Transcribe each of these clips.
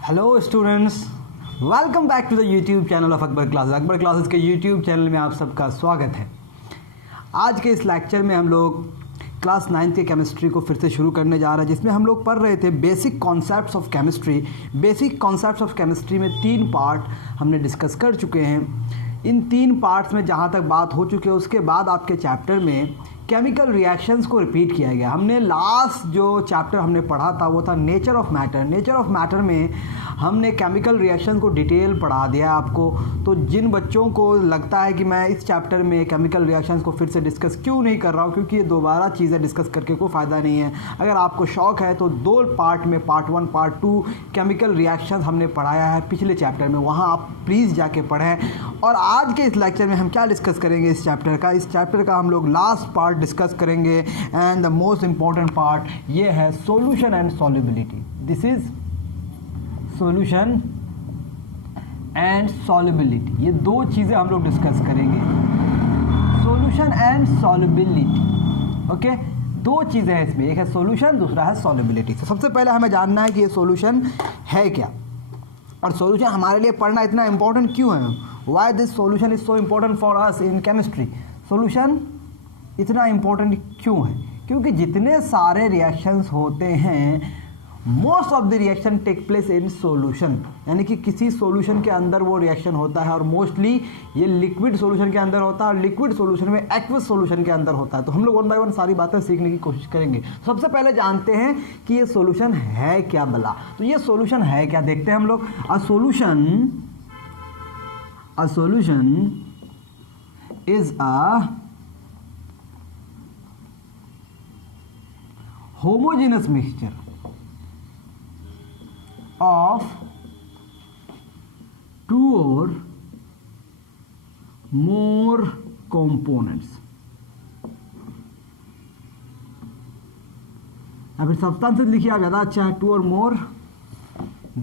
Hello students, welcome back to the YouTube channel of Akbar classes. Akbar classes के YouTube channel में आप सबका स्वागत है। आज के इस लेक्चर में हम लोग क्लास 9 के केमिस्ट्री को फिर से शुरू करने जा रहे हैं, जिसमें हम लोग पढ़ रहे थे basic concepts of chemistry. Basic concepts of chemistry में 3 पार्ट हमने डिस्कस कर चुके हैं। इन 3 पार्ट्स में जहाँ तक बात हो चुकी है, उसके बाद आपके चैप्टर में केमिकल रिएक्शंस को रिपीट किया गया। हमने लास्ट जो चैप्टर हमने पढ़ा था वो था nature of matter. Nature of matter में हमने केमिकल रिएक्शन को डिटेल पढ़ा दिया आपको। तो जिन बच्चों को लगता है कि मैं इस चैप्टर में केमिकल रिएक्शंस को फिर से डिस्कस क्यों नहीं कर रहा हूँ, क्योंकि ये दोबारा चीज़ें डिस्कस करके कोई फ़ायदा नहीं है। अगर आपको शौक़ है तो 2 पार्ट में, पार्ट 1 पार्ट 2 केमिकल रिएक्शंस हमने पढ़ाया है पिछले चैप्टर में, वहाँ आप प्लीज़ जाके पढ़ें। और आज के इस लेक्चर में हम क्या डिस्कस करेंगे इस चैप्टर का हम लोग लास्ट पार्ट डिस्कस करेंगे। And the most important part ये है solution and solubility. This is solution and solubility. ये 2 चीज़ें हम लोग डिस्कस करेंगे, सॉल्यूशन एंड सॉल्युबिलिटी। ओके, 2 चीज़ें हैं इसमें, एक है सॉल्यूशन, दूसरा है सॉल्युबिलिटी। तो सबसे पहले हमें जानना है कि ये सॉल्यूशन है क्या, और सॉल्यूशन हमारे लिए पढ़ना इतना इंपॉर्टेंट क्यों है। Why this solution is so important for us in chemistry. Solution इतना इम्पोर्टेंट क्यों है? क्योंकि जितने सारे रिएक्शंस होते हैं, most of the reaction take place in solution, यानी कि किसी सॉल्यूशन के अंदर वो रिएक्शन होता है। और मोस्टली ये लिक्विड सॉल्यूशन के अंदर होता है, और लिक्विड सॉल्यूशन में एक्वस सॉल्यूशन के अंदर होता है। तो हम लोग 1 बाय 1 सारी बातें सीखने की कोशिश करेंगे। सबसे पहले जानते हैं कि ये सॉल्यूशन है क्या भला। तो ये सॉल्यूशन है क्या, देखते हैं हम लोग। A solution is a homogeneous mixture of 2 or more components। अब सब्सटेंसेस लिखिए आप, ज़्यादा अच्छा है। 2 or more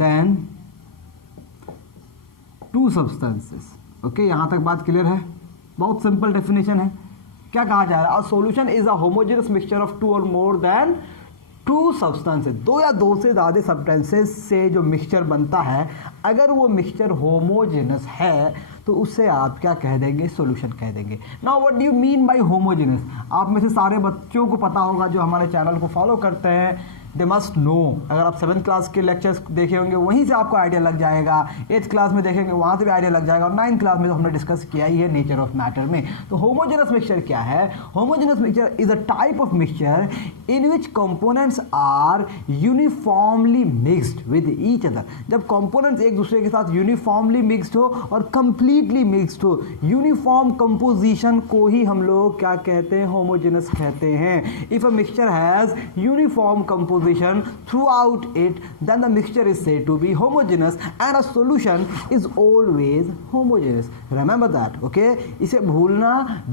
than 2 substances। Okay, यहाँ तक बात क्लियर है। बहुत सिंपल डेफिनेशन है। क्या कहा जा रहा है? A solution is a homogeneous mixture of 2 और मोर देन 2 सब्सटेंसेस। 2 या 2 से ज़्यादा सब्सटेंसेस से जो मिक्सचर बनता है, अगर वो मिक्सचर होमोजेनस है तो उससे आप क्या कह देंगे? सॉल्यूशन कह देंगे। Now what do you mean by homogeneous? आप में से सारे बच्चों को पता होगा जो हमारे चैनल को फॉलो करते हैं, दे मस्ट नो। अगर आप 7th क्लास के लेक्चर्स देखे होंगे वहीं से आपको आइडिया लग जाएगा, 8th क्लास में देखेंगे वहाँ से भी आइडिया लग जाएगा, और 9th क्लास में तो हमने डिस्कस किया ही है नेचर ऑफ मैटर में। तो होमोजेनस मिक्सचर क्या है? Homogeneous mixture is a type of mixture in which components are uniformly mixed with each other. जब कंपोनेंट्स एक दूसरे के साथ यूनिफॉर्मली मिक्स्ड हो और कंप्लीटली मिक्स्ड हो, यूनिफॉर्म कंपोजिशन को ही हम लोग क्या कहते हैं? होमोजेनस कहते हैं। If a mixture has uniform composition throughout it, then the mixture is said to be homogeneous, and a solution is always homogeneous. Remember that, okay? इसे भूलना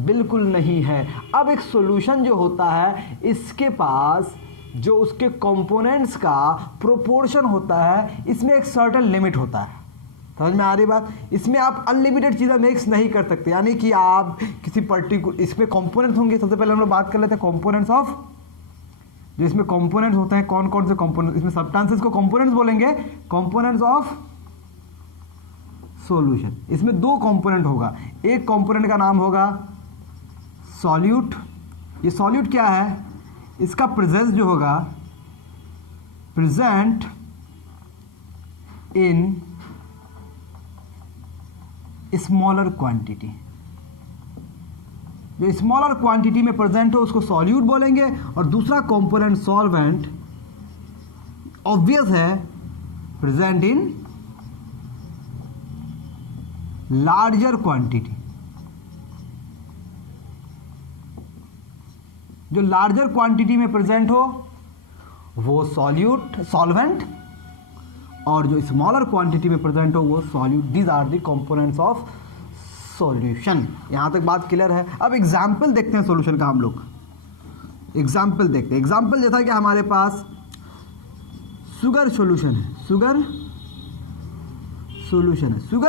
बिल्कुल नहीं है। अब एक सॉल्यूशन जो होता है, इसके पास जो उसके कंपोनेंट्स का प्रोपोर्शन होता है, इसमें एक सर्टेन लिमिट होता है। समझ में आ रही बात? इसमें आप अनलिमिटेड चीज़ें मिक्स नहीं कर सकते, यानी कि आप किसी पर्टिकुलर, इसमें कंपोनेंट्स होंगे। सबसे पहले हम लोग बात कर लेते हैं कंपोनेंट्स ऑफ, जो इसमें कंपोनेंट्स होते हैं, कौन कौन से कंपोनेंट्स? इसमें सब्सटेंसेस को कंपोनेंट्स बोलेंगे, कंपोनेंट्स ऑफ सॉल्यूशन। इसमें 2 कंपोनेंट होगा। एक कंपोनेंट का नाम होगा सॉल्यूट। ये सॉल्यूट क्या है? इसका प्रेजेंस जो होगा, प्रेजेंट इन स्मॉलर क्वांटिटी। जो स्मॉलर क्वांटिटी में प्रेजेंट हो उसको सॉल्यूट बोलेंगे। और दूसरा कंपोनेंट सॉल्वेंट, ऑब्वियस है, प्रेजेंट इन लार्जर क्वांटिटी। जो लार्जर क्वांटिटी में प्रेजेंट हो वो सॉल्वेंट, और जो स्मॉलर क्वांटिटी में प्रेजेंट हो वो solute. These are the components of solution. यहाँ तक बात क्लियर है। अब एग्जाम्पल देखते हैं सॉल्यूशन का। हम लोग एग्जाम्पल देखते हैं। एग्जाम्पल जैसा कि हमारे पास शुगर सॉल्यूशन है, शुगर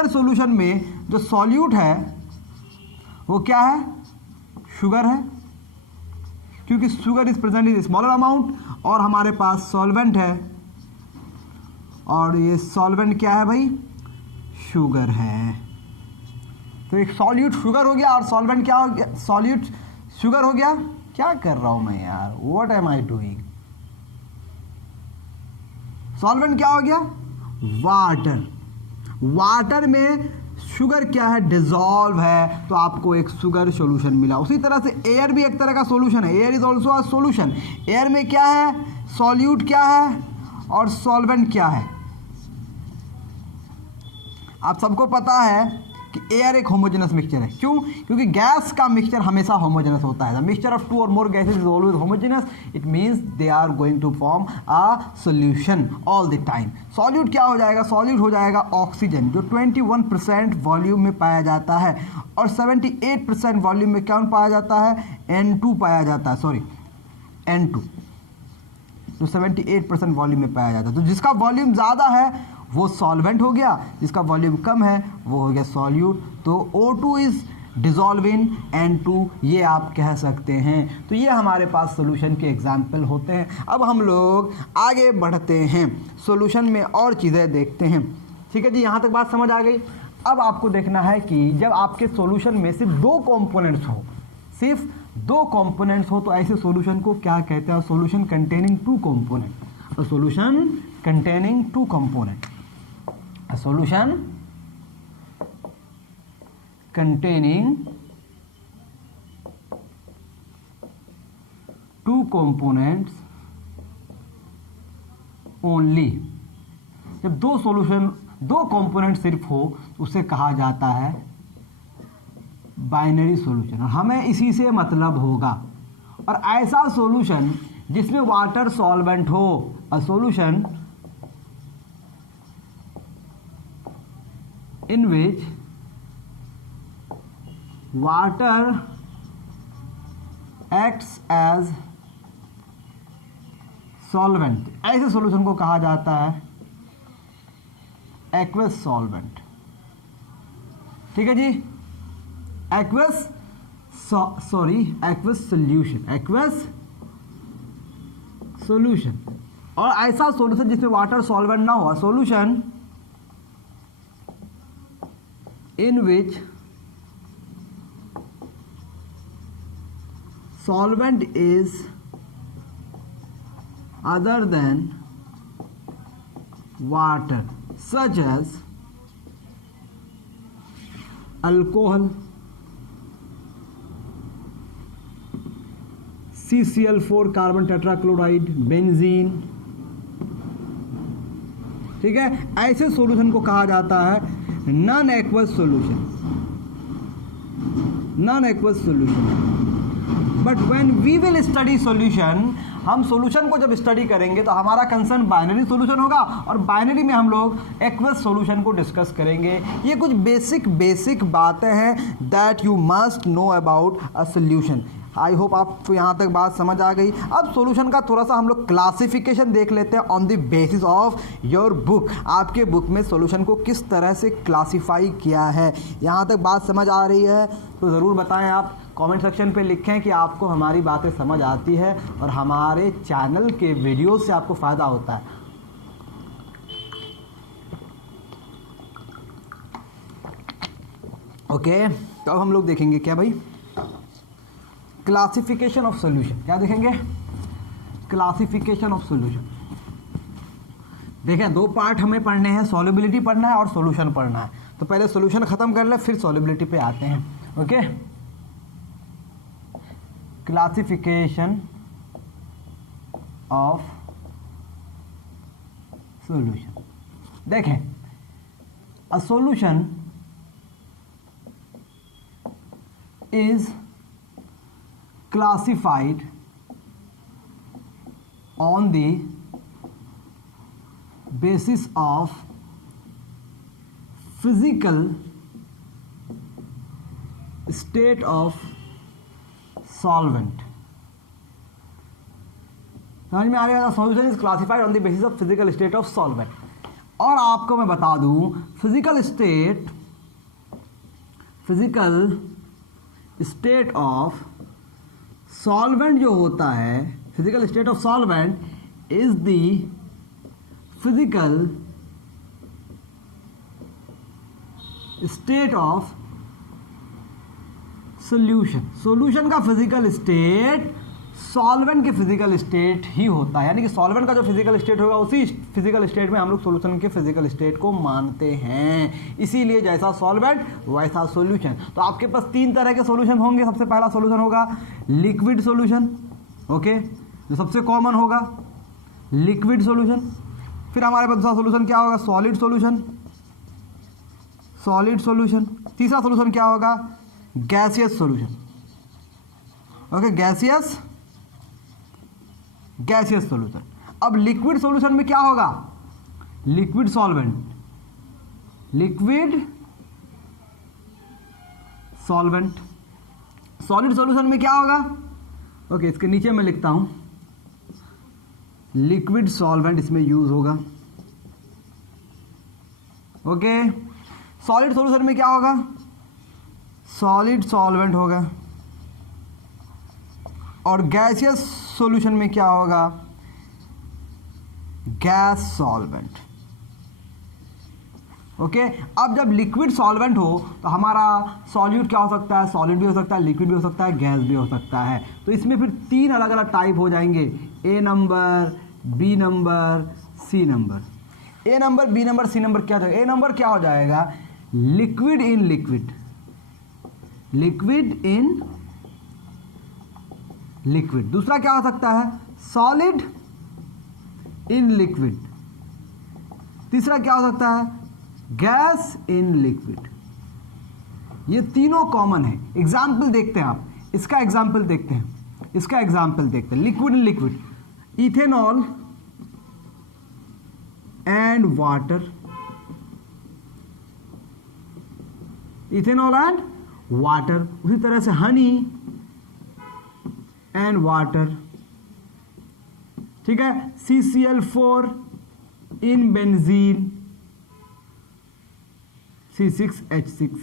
सॉल्यूशन में जो सॉल्यूट है वो क्या है? शुगर है, क्योंकि sugar is present in smaller amount. और हमारे पास सॉल्वेंट है और ये सॉल्वेंट क्या है भाई, शुगर है। तो एक सॉल्यूट शुगर हो गया और सॉल्वेंट क्या हो गया, सॉल्यूट शुगर हो गया। क्या कर रहा हूं मैं यार, what am I doing. Solvent क्या हो गया, वाटर। वाटर में शुगर क्या है, डिजॉल्व है, तो आपको एक शुगर सॉल्यूशन मिला। उसी तरह से एयर भी एक तरह का सॉल्यूशन है, air is also a solution. Air में क्या है, सॉल्यूट क्या है और सॉल्वेंट क्या है। आप सबको पता है कि एयर एक होमोजेनस मिक्सचर है। क्यों, क्योंकि गैस का मिक्सचर हमेशा होमोजेनस होता है। द मिक्सचर ऑफ टू और more gases is always homogeneous, it means they are going to form a solution all the time. Solute क्या हो जाएगा, सॉल्यूट हो जाएगा ऑक्सीजन, जो 21% वॉल्यूम में पाया जाता है, और 78% वॉल्यूम में क्या पाया जाता है, N2 पाया जाता है, सॉरी N2, जो 78% वॉल्यूम में पाया जाता है। तो जिसका वॉल्यूम ज़्यादा है वो सॉल्वेंट हो गया, जिसका वॉल्यूम कम है वो हो गया सॉल्यूट। तो O2 is dissolve in N2, ये आप कह सकते हैं। तो ये हमारे पास सॉल्यूशन के एग्जाम्पल होते हैं। अब हम लोग आगे बढ़ते हैं, सॉल्यूशन में और चीज़ें देखते हैं। ठीक है जी, यहाँ तक बात समझ आ गई। अब आपको देखना है कि जब आपके सॉल्यूशन में सिर्फ दो कंपोनेंट्स हो, सिर्फ दो कंपोनेंट्स हो, तो ऐसे सॉल्यूशन को क्या कहते हैं, solution containing two component. Solution containing two component, a solution containing two components only। जब दो सॉल्यूशन, दो कंपोनेंट सिर्फ हो उसे कहा जाता है बाइनरी सॉल्यूशन, और हमें इसी से मतलब होगा। और ऐसा सॉल्यूशन जिसमें वाटर सॉल्वेंट हो, a solution in which water acts as solvent, ऐसे सॉल्यूशन को कहा जाता है एक्वस सॉल्वेंट। ठीक है जी, aqueous aqueous solution, aqueous solution. और ऐसा सॉल्यूशन जिसमें वाटर सॉल्वेंट ना हो, solution in which solvent is other than water, such as alcohol, CCl4 carbon tetrachloride, benzene. ठीक है, ऐसे सॉल्यूशन को कहा जाता है non aqueous solution, non aqueous solution. But when we will study solution, हम सॉल्यूशन को जब स्टडी करेंगे तो हमारा कंसर्न बाइनरी सॉल्यूशन होगा, और बाइनरी में हम लोग एक्वस सॉल्यूशन को डिस्कस करेंगे। ये कुछ बेसिक बातें हैं that you must know about a solution. I hope आपको यहाँ तक बात समझ आ गई। अब सॉल्यूशन का थोड़ा सा हम लोग क्लासिफिकेशन देख लेते हैं on the basis of your book. आपके बुक में सॉल्यूशन को किस तरह से क्लासिफाई किया है, यहाँ तक बात समझ आ रही है तो ज़रूर बताएं। आप कमेंट सेक्शन पे लिखें कि आपको हमारी बातें समझ आती है और हमारे चैनल के वीडियो से आपको फ़ायदा होता है। ओके, तो अब हम लोग देखेंगे क्या भाई, क्लासिफिकेशन ऑफ सॉल्यूशन। क्या देखेंगे, क्लासिफिकेशन ऑफ सॉल्यूशन। देखें, दो पार्ट हमें पढ़ने हैं, सॉल्युबिलिटी पढ़ना है और सॉल्यूशन पढ़ना है। तो पहले सॉल्यूशन खत्म कर ले, फिर सॉल्युबिलिटी पे आते हैं। Okay, classification of solution. देखें, a solution is classified on the basis of physical state of solvent। समझ में आ रहा है, solution is classified on the basis of physical state of solvent. और आपको मैं बता दूं, फिजिकल स्टेट ऑफ सॉल्वेंट जो होता है, physical state of solvent is the physical state of solution. Solution का फिजिकल स्टेट सॉल्वेंट के फिजिकल स्टेट ही होता है, यानी कि सॉल्वेंट का जो फिजिकल स्टेट होगा उसी फिजिकल स्टेट में हम लोग सॉल्यूशन के फिजिकल स्टेट को मानते हैं। इसीलिए जैसा सॉल्वेंट वैसा सॉल्यूशन। तो आपके पास 3 तरह के सॉल्यूशन होंगे। सबसे पहला सॉल्यूशन होगा लिक्विड सॉल्यूशन, ओके, जो सबसे कॉमन होगा लिक्विड सॉल्यूशन। फिर हमारे पास दूसरा सॉल्यूशन क्या होगा, सॉलिड सॉल्यूशन, सॉलिड सॉल्यूशन। तीसरा सॉल्यूशन क्या होगा, gaseous solution, okay, gaseous solution. अब लिक्विड सॉल्यूशन में क्या होगा, liquid solvent, liquid solvent. Solid solution में क्या होगा, ओके, इसके नीचे मैं लिखता हूं लिक्विड सॉल्वेंट इसमें यूज होगा, ओके। सॉलिड सॉल्यूशन में क्या होगा, सॉलिड सॉल्वेंट होगा। और गैसियस सॉल्यूशन में क्या होगा, गैस सॉल्वेंट, ओके। अब जब लिक्विड सॉल्वेंट हो तो हमारा सॉल्यूट क्या हो सकता है, सॉलिड भी हो सकता है, लिक्विड भी हो सकता है, गैस भी हो सकता है। तो इसमें फिर 3 अलग अलग टाइप हो जाएंगे, A number, B number, C number. A number, B number, C number क्या हो जाएगा, ए नंबर क्या हो जाएगा, liquid in liquid, liquid in liquid. दूसरा क्या हो सकता है, सॉलिड इन लिक्विड। तीसरा क्या हो सकता है, गैस इन लिक्विड। ये तीनों कॉमन है। एग्जाम्पल देखते हैं आप, इसका एग्जाम्पल देखते हैं, इसका एग्जाम्पल देखते हैं। Liquid in liquid, ethanol and water, ethanol and water. उसी तरह से हनी एंड वाटर, ठीक है। CCl4 in benzene, C6H6,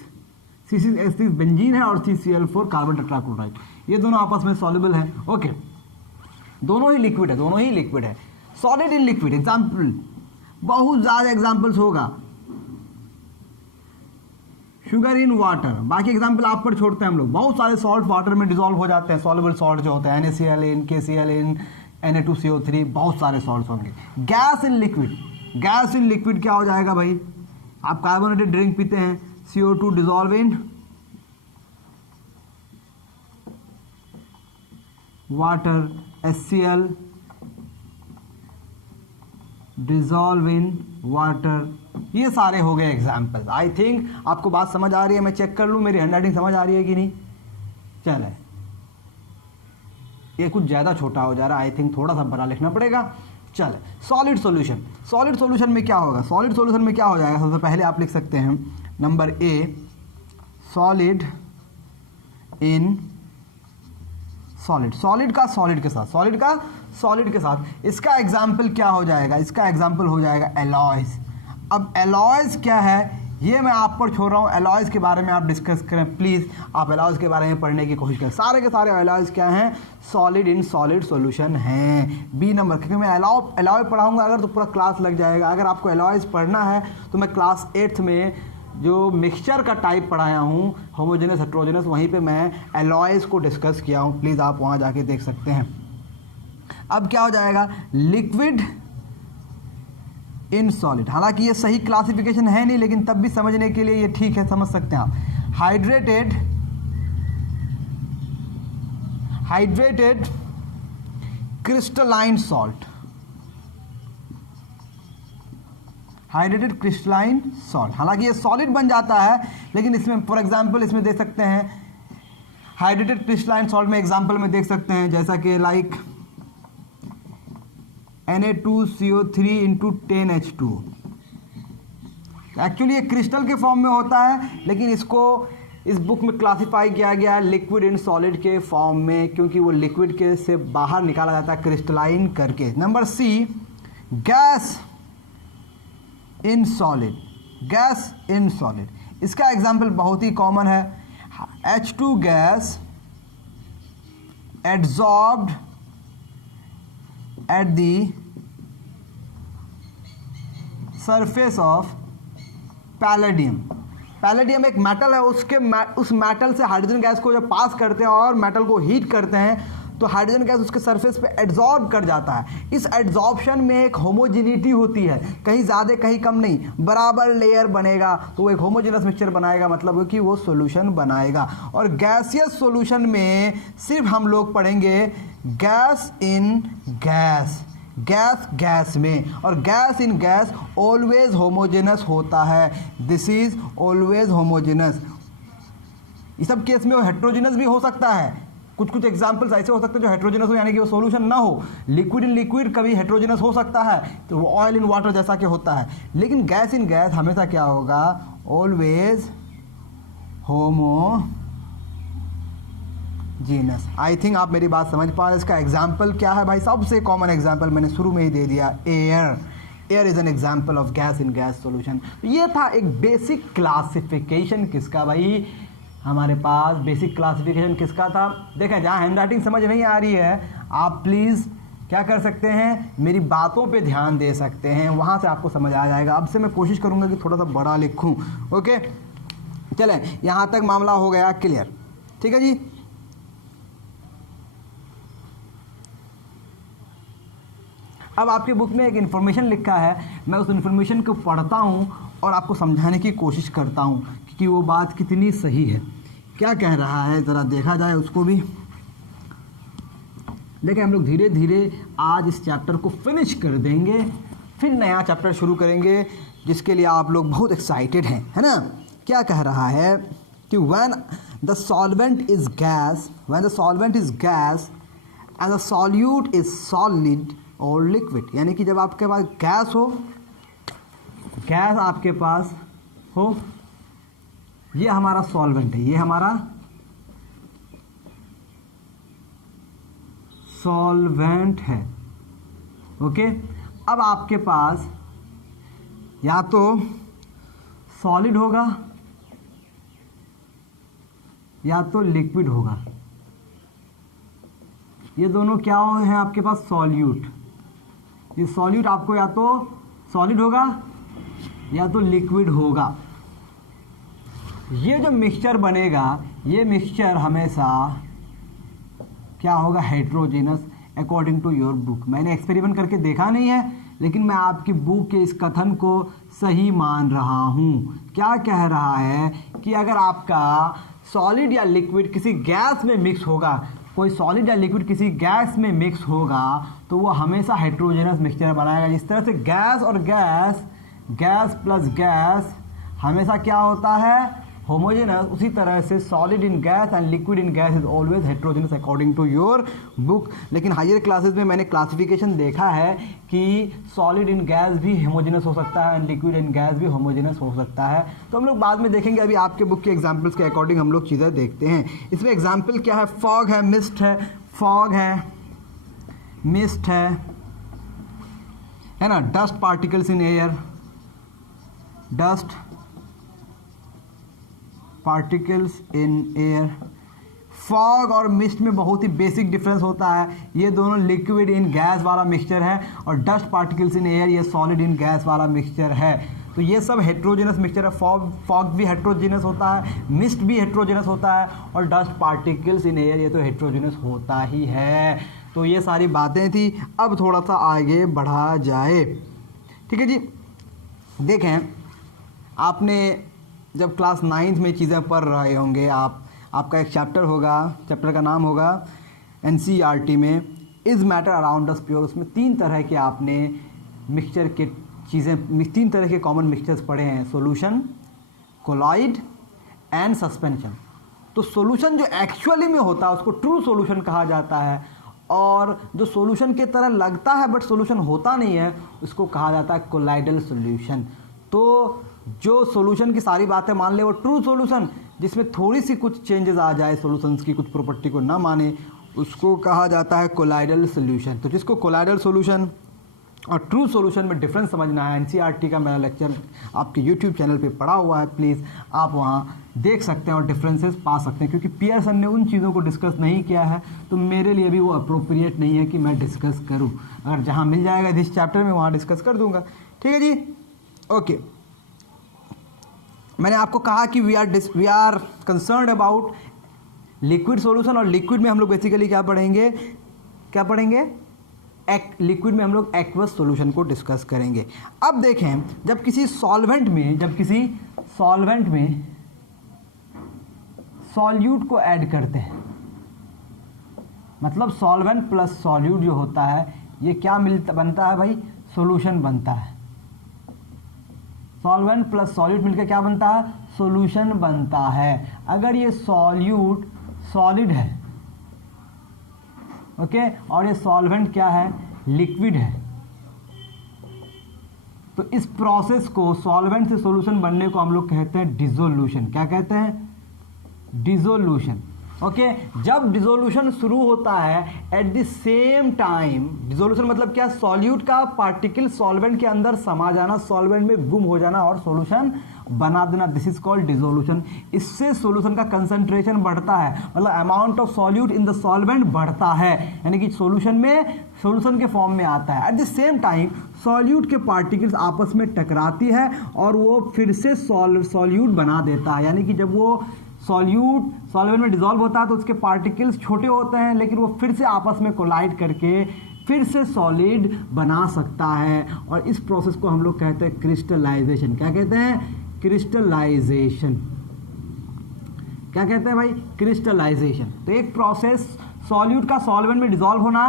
C6H6 benzene है और CCl4 कार्बन टेट्राक्लोराइड। ये दोनों आपस में सॉल्युबल हैं, ओके। दोनों ही लिक्विड है, दोनों ही लिक्विड है। सॉलिड इन लिक्विड एग्जाम्पल, बहुत ज़्यादा एग्जाम्पल्स होगा। शुगर इन वाटर, बाकी एग्जाम्पल आप पर छोड़ते हैं हम लोग। बहुत सारे सॉल्ट वाटर में डिजोल्व हो जाते हैं, सॉल्युबल सॉल्ट जो होते हैं, NaCl इन, KCl इन, Na2CO3, बहुत सारे सॉल्ट होंगे। Gas in liquid, gas in liquid क्या हो जाएगा भाई, आप कार्बोनेटेड ड्रिंक पीते हैं, CO2 dissolve in water, HCl dissolve in water. ये सारे हो गए एग्जाम्पल्स। आई थिंक आपको बात समझ आ रही है। मैं चेक कर लूँ मेरी हैंडराइटिंग समझ आ रही है कि नहीं। चले, ये कुछ ज़्यादा छोटा हो जा रहा है, आई थिंक थोड़ा सा बड़ा लिखना पड़ेगा। चले, सॉलिड सॉल्यूशन। सॉलिड सॉल्यूशन में क्या होगा, सॉलिड सॉल्यूशन में क्या हो जाएगा, सबसे पहले आप लिख सकते हैं number A, solid in solid, solid का सॉलिड के साथ, सॉलिड का सॉलिड के साथ। इसका एग्जाम्पल क्या हो जाएगा, इसका एग्जाम्पल हो जाएगा एलॉयज। अब एलॉयज क्या है ये मैं आप पर छोड़ रहा हूँ, एलॉयज के बारे में आप डिस्कस करें प्लीज़। आप एलॉयज के बारे में पढ़ने की कोशिश करें। सारे के सारे एलॉयज क्या हैं, सॉलिड इन सॉलिड सॉल्यूशन हैं। बी नंबर, क्योंकि मैं एलॉय पढ़ाऊँगा अगर तो पूरा क्लास लग जाएगा। अगर आपको एलॉयज पढ़ना है तो मैं क्लास 8th में जो मिक्सचर का टाइप पढ़ाया हूँ, होमोजेनस हेट्रोजेनस, वहीं पे मैं एलॉयज को डिस्कस किया हूँ। प्लीज़ आप वहाँ जाके देख सकते हैं। अब क्या हो जाएगा, लिक्विड इन सॉलिड। हालांकि ये सही क्लासिफिकेशन है नहीं, लेकिन तब भी समझने के लिए ये ठीक है, समझ सकते हैं आप। Hydrated crystalline salt, hydrated crystalline salt. हालांकि ये सॉलिड बन जाता है, लेकिन इसमें फॉर एग्जांपल इसमें देख सकते हैं हाइड्रेटेड क्रिस्टलाइन सॉल्ट में एग्जांपल में देख सकते हैं जैसा कि like Na2CO3 into 10H2। Actually ये क्रिस्टल के फॉर्म में होता है, लेकिन इसको इस बुक में क्लासिफाई किया गया है लिक्विड इन सॉलिड के फॉर्म में, क्योंकि वो लिक्विड के से बाहर निकाला जाता है क्रिस्टलाइन करके। Number C, gas in solid, gas in solid. इसका एग्जाम्पल बहुत ही कॉमन है, H2 gas adsorbed at the surface of palladium, palladium एक मेटल है, उस मेटल से हाइड्रोजन गैस को जब पास करते हैं और मेटल को हीट करते हैं तो हाइड्रोजन गैस उसके सरफेस पे एड्जॉर्ब कर जाता है। इस एड्जॉर्प्शन में एक होमोजेनिटी होती है, कहीं ज़्यादा कहीं कम नहीं, बराबर लेयर बनेगा तो वो एक होमोजेनस मिक्सचर बनाएगा, मतलब कि वो सॉल्यूशन बनाएगा। और गैसियस सॉल्यूशन में सिर्फ हम लोग पढ़ेंगे gas in gas, gas gas में, और gas in gas always homogeneous होता है। This is always homogeneous. इस सब केस में वो हेट्रोजेनस भी हो सकता है, कुछ कुछ एग्जांपल्स ऐसे हो सकते हैं जो हेट्रोजेनस हो, यानी कि वो सॉल्यूशन ना हो। लिक्विड इन लिक्विड कभी हेट्रोजेनस हो सकता है, तो वो ऑयल इन वाटर जैसा कि होता है, लेकिन गैस इन गैस हमेशा क्या होगा, ऑलवेज होमोजेनस। आई थिंक आप मेरी बात समझ पा रहे। इसका एग्जाम्पल क्या है भाई, सबसे कॉमन एग्जाम्पल मैंने शुरू में ही दे दिया, air. Air is an example of gas in gas solution. ये था एक बेसिक क्लासिफिकेशन किसका भाई, हमारे पास बेसिक क्लासिफिकेशन किसका था। देखें, जहाँ हैंडराइटिंग समझ नहीं आ रही है आप प्लीज़ क्या कर सकते हैं, मेरी बातों पे ध्यान दे सकते हैं, वहाँ से आपको समझ आ जाएगा। अब से मैं कोशिश करूँगा कि थोड़ा सा बड़ा लिखूँ। ओके, चलें, यहाँ तक मामला हो गया क्लियर, ठीक है जी। अब आपके बुक में एक इन्फॉर्मेशन लिखा है, मैं उस इन्फॉर्मेशन को पढ़ता हूँ और आपको समझाने की कोशिश करता हूँ कि वो बात कितनी सही है, क्या कह रहा है, ज़रा देखा जाए उसको भी। देखें, हम लोग धीरे धीरे आज इस चैप्टर को फिनिश कर देंगे, फिर नया चैप्टर शुरू करेंगे जिसके लिए आप लोग बहुत एक्साइटेड हैं, है ना। क्या कह रहा है कि when the solvent is gas and the solute is solid और लिक्विड, यानी कि जब आपके पास गैस हो, गैस आपके पास हो, ये हमारा सॉल्वेंट है, ये हमारा सॉल्वेंट है। ओके, अब आपके पास या तो सॉलिड होगा या तो लिक्विड होगा, ये दोनों क्या हैं आपके पास, सॉल्यूट। ये सॉल्यूट आपको या तो सॉलिड होगा या तो लिक्विड होगा। ये जो मिक्सचर बनेगा, ये मिक्सचर हमेशा क्या होगा, heterogeneous, according to your book. मैंने एक्सपेरिमेंट करके देखा नहीं है, लेकिन मैं आपकी बुक के इस कथन को सही मान रहा हूँ। क्या कह रहा है कि अगर आपका सॉलिड या लिक्विड किसी गैस में मिक्स होगा, कोई सॉलिड या लिक्विड किसी गैस में मिक्स होगा, तो वो हमेशा हेट्रोजेनस मिक्सचर बनाएगा। जिस तरह से गैस और गैस, गैस प्लस गैस हमेशा क्या होता है, होमोजेनस, उसी तरह से solid in gas and liquid in gas is always heterogeneous according to your book. लेकिन हायर क्लासेस में मैंने क्लासिफिकेशन देखा है कि सॉलिड इन गैस भी होमोजेनस हो सकता है एंड लिक्विड इन गैस भी होमोजेनस हो सकता है। तो हम लोग बाद में देखेंगे, अभी आपके बुक के एग्जाम्पल्स के अकॉर्डिंग हम लोग चीज़ें देखते हैं। इसमें एग्जाम्पल क्या है, फॉग है, मिस्ट है, फॉग है, मिस्ट है ना, dust particles in air, dust particles in air. Fog और मिस्ट में बहुत ही बेसिक डिफरेंस होता है, ये दोनों लिक्विड इन गैस वाला मिक्सचर है, और डस्ट पार्टिकल्स इन एयर ये सॉलिड इन गैस वाला मिक्सचर है। तो ये सब हेट्रोजेनस मिक्सचर है। फॉग भी हेट्रोजेनस होता है, मिस्ट भी हेट्रोजेनस होता है, और डस्ट पार्टिकल्स इन एयर ये तो हेट्रोजेनस होता ही है। तो ये सारी बातें थी। अब थोड़ा सा आगे बढ़ा जाए, ठीक है जी। देखें, आपने जब क्लास 9th में चीज़ें पढ़ रहे होंगे, आपका एक चैप्टर होगा, चैप्टर का नाम होगा NCERT में is matter around us pure. उसमें 3 तरह के आपने मिक्सचर के चीज़ें, 3 तरह के कॉमन मिक्सचर्स पढ़े हैं, सॉल्यूशन, कोलॉइड एंड सस्पेंशन। तो सॉल्यूशन जो एक्चुअली में होता है उसको ट्रू सॉल्यूशन कहा जाता है, और जो सॉल्यूशन की तरह लगता है बट सॉल्यूशन होता नहीं है उसको कहा जाता है कोलाइडल सॉल्यूशन। तो जो सॉल्यूशन की सारी बातें मान ले वो ट्रू सॉल्यूशन, जिसमें थोड़ी सी कुछ चेंजेस आ जाए, सॉल्यूशंस की कुछ प्रॉपर्टी को ना माने, उसको कहा जाता है कोलाइडल सॉल्यूशन। तो जिसको कोलाइडल सॉल्यूशन और ट्रू सॉल्यूशन में डिफरेंस समझना है, NCERT का मेरा लेक्चर आपके यूट्यूब चैनल पे पड़ा हुआ है, प्लीज़ आप वहाँ देख सकते हैं और डिफरेंसेस पा सकते हैं। क्योंकि पियर्सन ने उन चीज़ों को डिस्कस नहीं किया है तो मेरे लिए भी वो अप्रोप्रिएट नहीं है कि मैं डिस्कस करूँ। अगर जहाँ मिल जाएगा इस चैप्टर में वहाँ डिस्कस कर दूँगा, ठीक है जी। ओके, मैंने आपको कहा कि we are concerned about liquid solution, और लिक्विड में हम लोग बेसिकली क्या पढ़ेंगे, लिक्विड में हम लोग एक्वस सॉल्यूशन को डिस्कस करेंगे। अब देखें, जब किसी सॉल्वेंट में सॉल्यूट को ऐड करते हैं, मतलब सॉल्वेंट प्लस सॉल्यूट जो होता है ये क्या बनता है भाई, सॉल्यूशन बनता है। सॉल्वेंट प्लस सॉल्यूट मिलकर क्या बनता है, सॉल्यूशन बनता है। अगर ये सॉल्यूट सॉलिड है, ओके, और ये सॉल्वेंट क्या है, लिक्विड है, तो इस प्रोसेस को, सॉल्वेंट से सॉल्यूशन बनने को हम लोग कहते हैं डिसोल्यूशन। क्या कहते हैं, डिसोल्यूशन। ओके, जब डिसोल्यूशन शुरू होता है at the same time, dissolution मतलब क्या, सॉल्यूट का पार्टिकल सॉल्वेंट के अंदर समा जाना, सॉल्वेंट में गुम हो जाना और सॉल्यूशन बना देना, दिस इज कॉल्ड डिसोल्यूशन। इससे सॉल्यूशन का कंसंट्रेशन बढ़ता है, मतलब amount of solute in the solvent बढ़ता है, यानी कि सॉल्यूशन के फॉर्म में आता है। At the same time solute के पार्टिकल्स आपस में टकराती है और वो फिर से सॉल्यूट बना देता है, यानी कि जब वो सॉल्वेंट में डिसॉल्व होता है तो उसके पार्टिकल्स छोटे होते हैं, लेकिन वो फिर से आपस में कोलाइड करके फिर से सॉलिड बना सकता है, और इस प्रोसेस को हम लोग कहते हैं क्रिस्टलाइजेशन। क्या कहते हैं, क्रिस्टलाइजेशन। क्या कहते हैं भाई, क्रिस्टलाइजेशन। तो एक प्रोसेस सॉल्यूट का सॉल्वेंट में डिसॉल्व होना,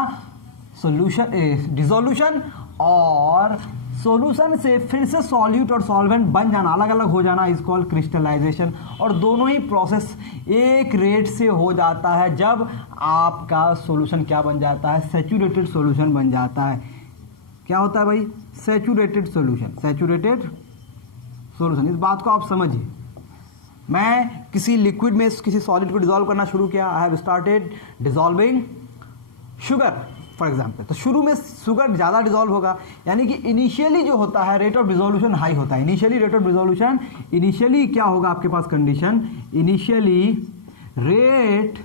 डिसोल्यूशन, और सॉल्यूशन से फिर से सॉल्यूट और सॉल्वेंट बन जाना, अलग अलग हो जाना, इज कॉल्ड क्रिस्टलाइजेशन। और दोनों ही प्रोसेस एक रेट से हो जाता है जब आपका सॉल्यूशन क्या बन जाता है, सैचुरेटेड सॉल्यूशन बन जाता है। क्या होता है भाई, सैचुरेटेड सॉल्यूशन, सैचुरेटेड सॉल्यूशन। इस बात को आप समझिए, मैं किसी लिक्विड में किसी सॉलिड को डिसॉल्व करना शुरू किया, I have started dissolving sugar for example, तो शुरू में शुगर ज़्यादा डिसॉल्व होगा, यानी कि इनिशियली जो होता है रेट ऑफ डिसोल्यूशन हाई होता है। Initially rate of dissolution, initially क्या होगा आपके पास condition, initially rate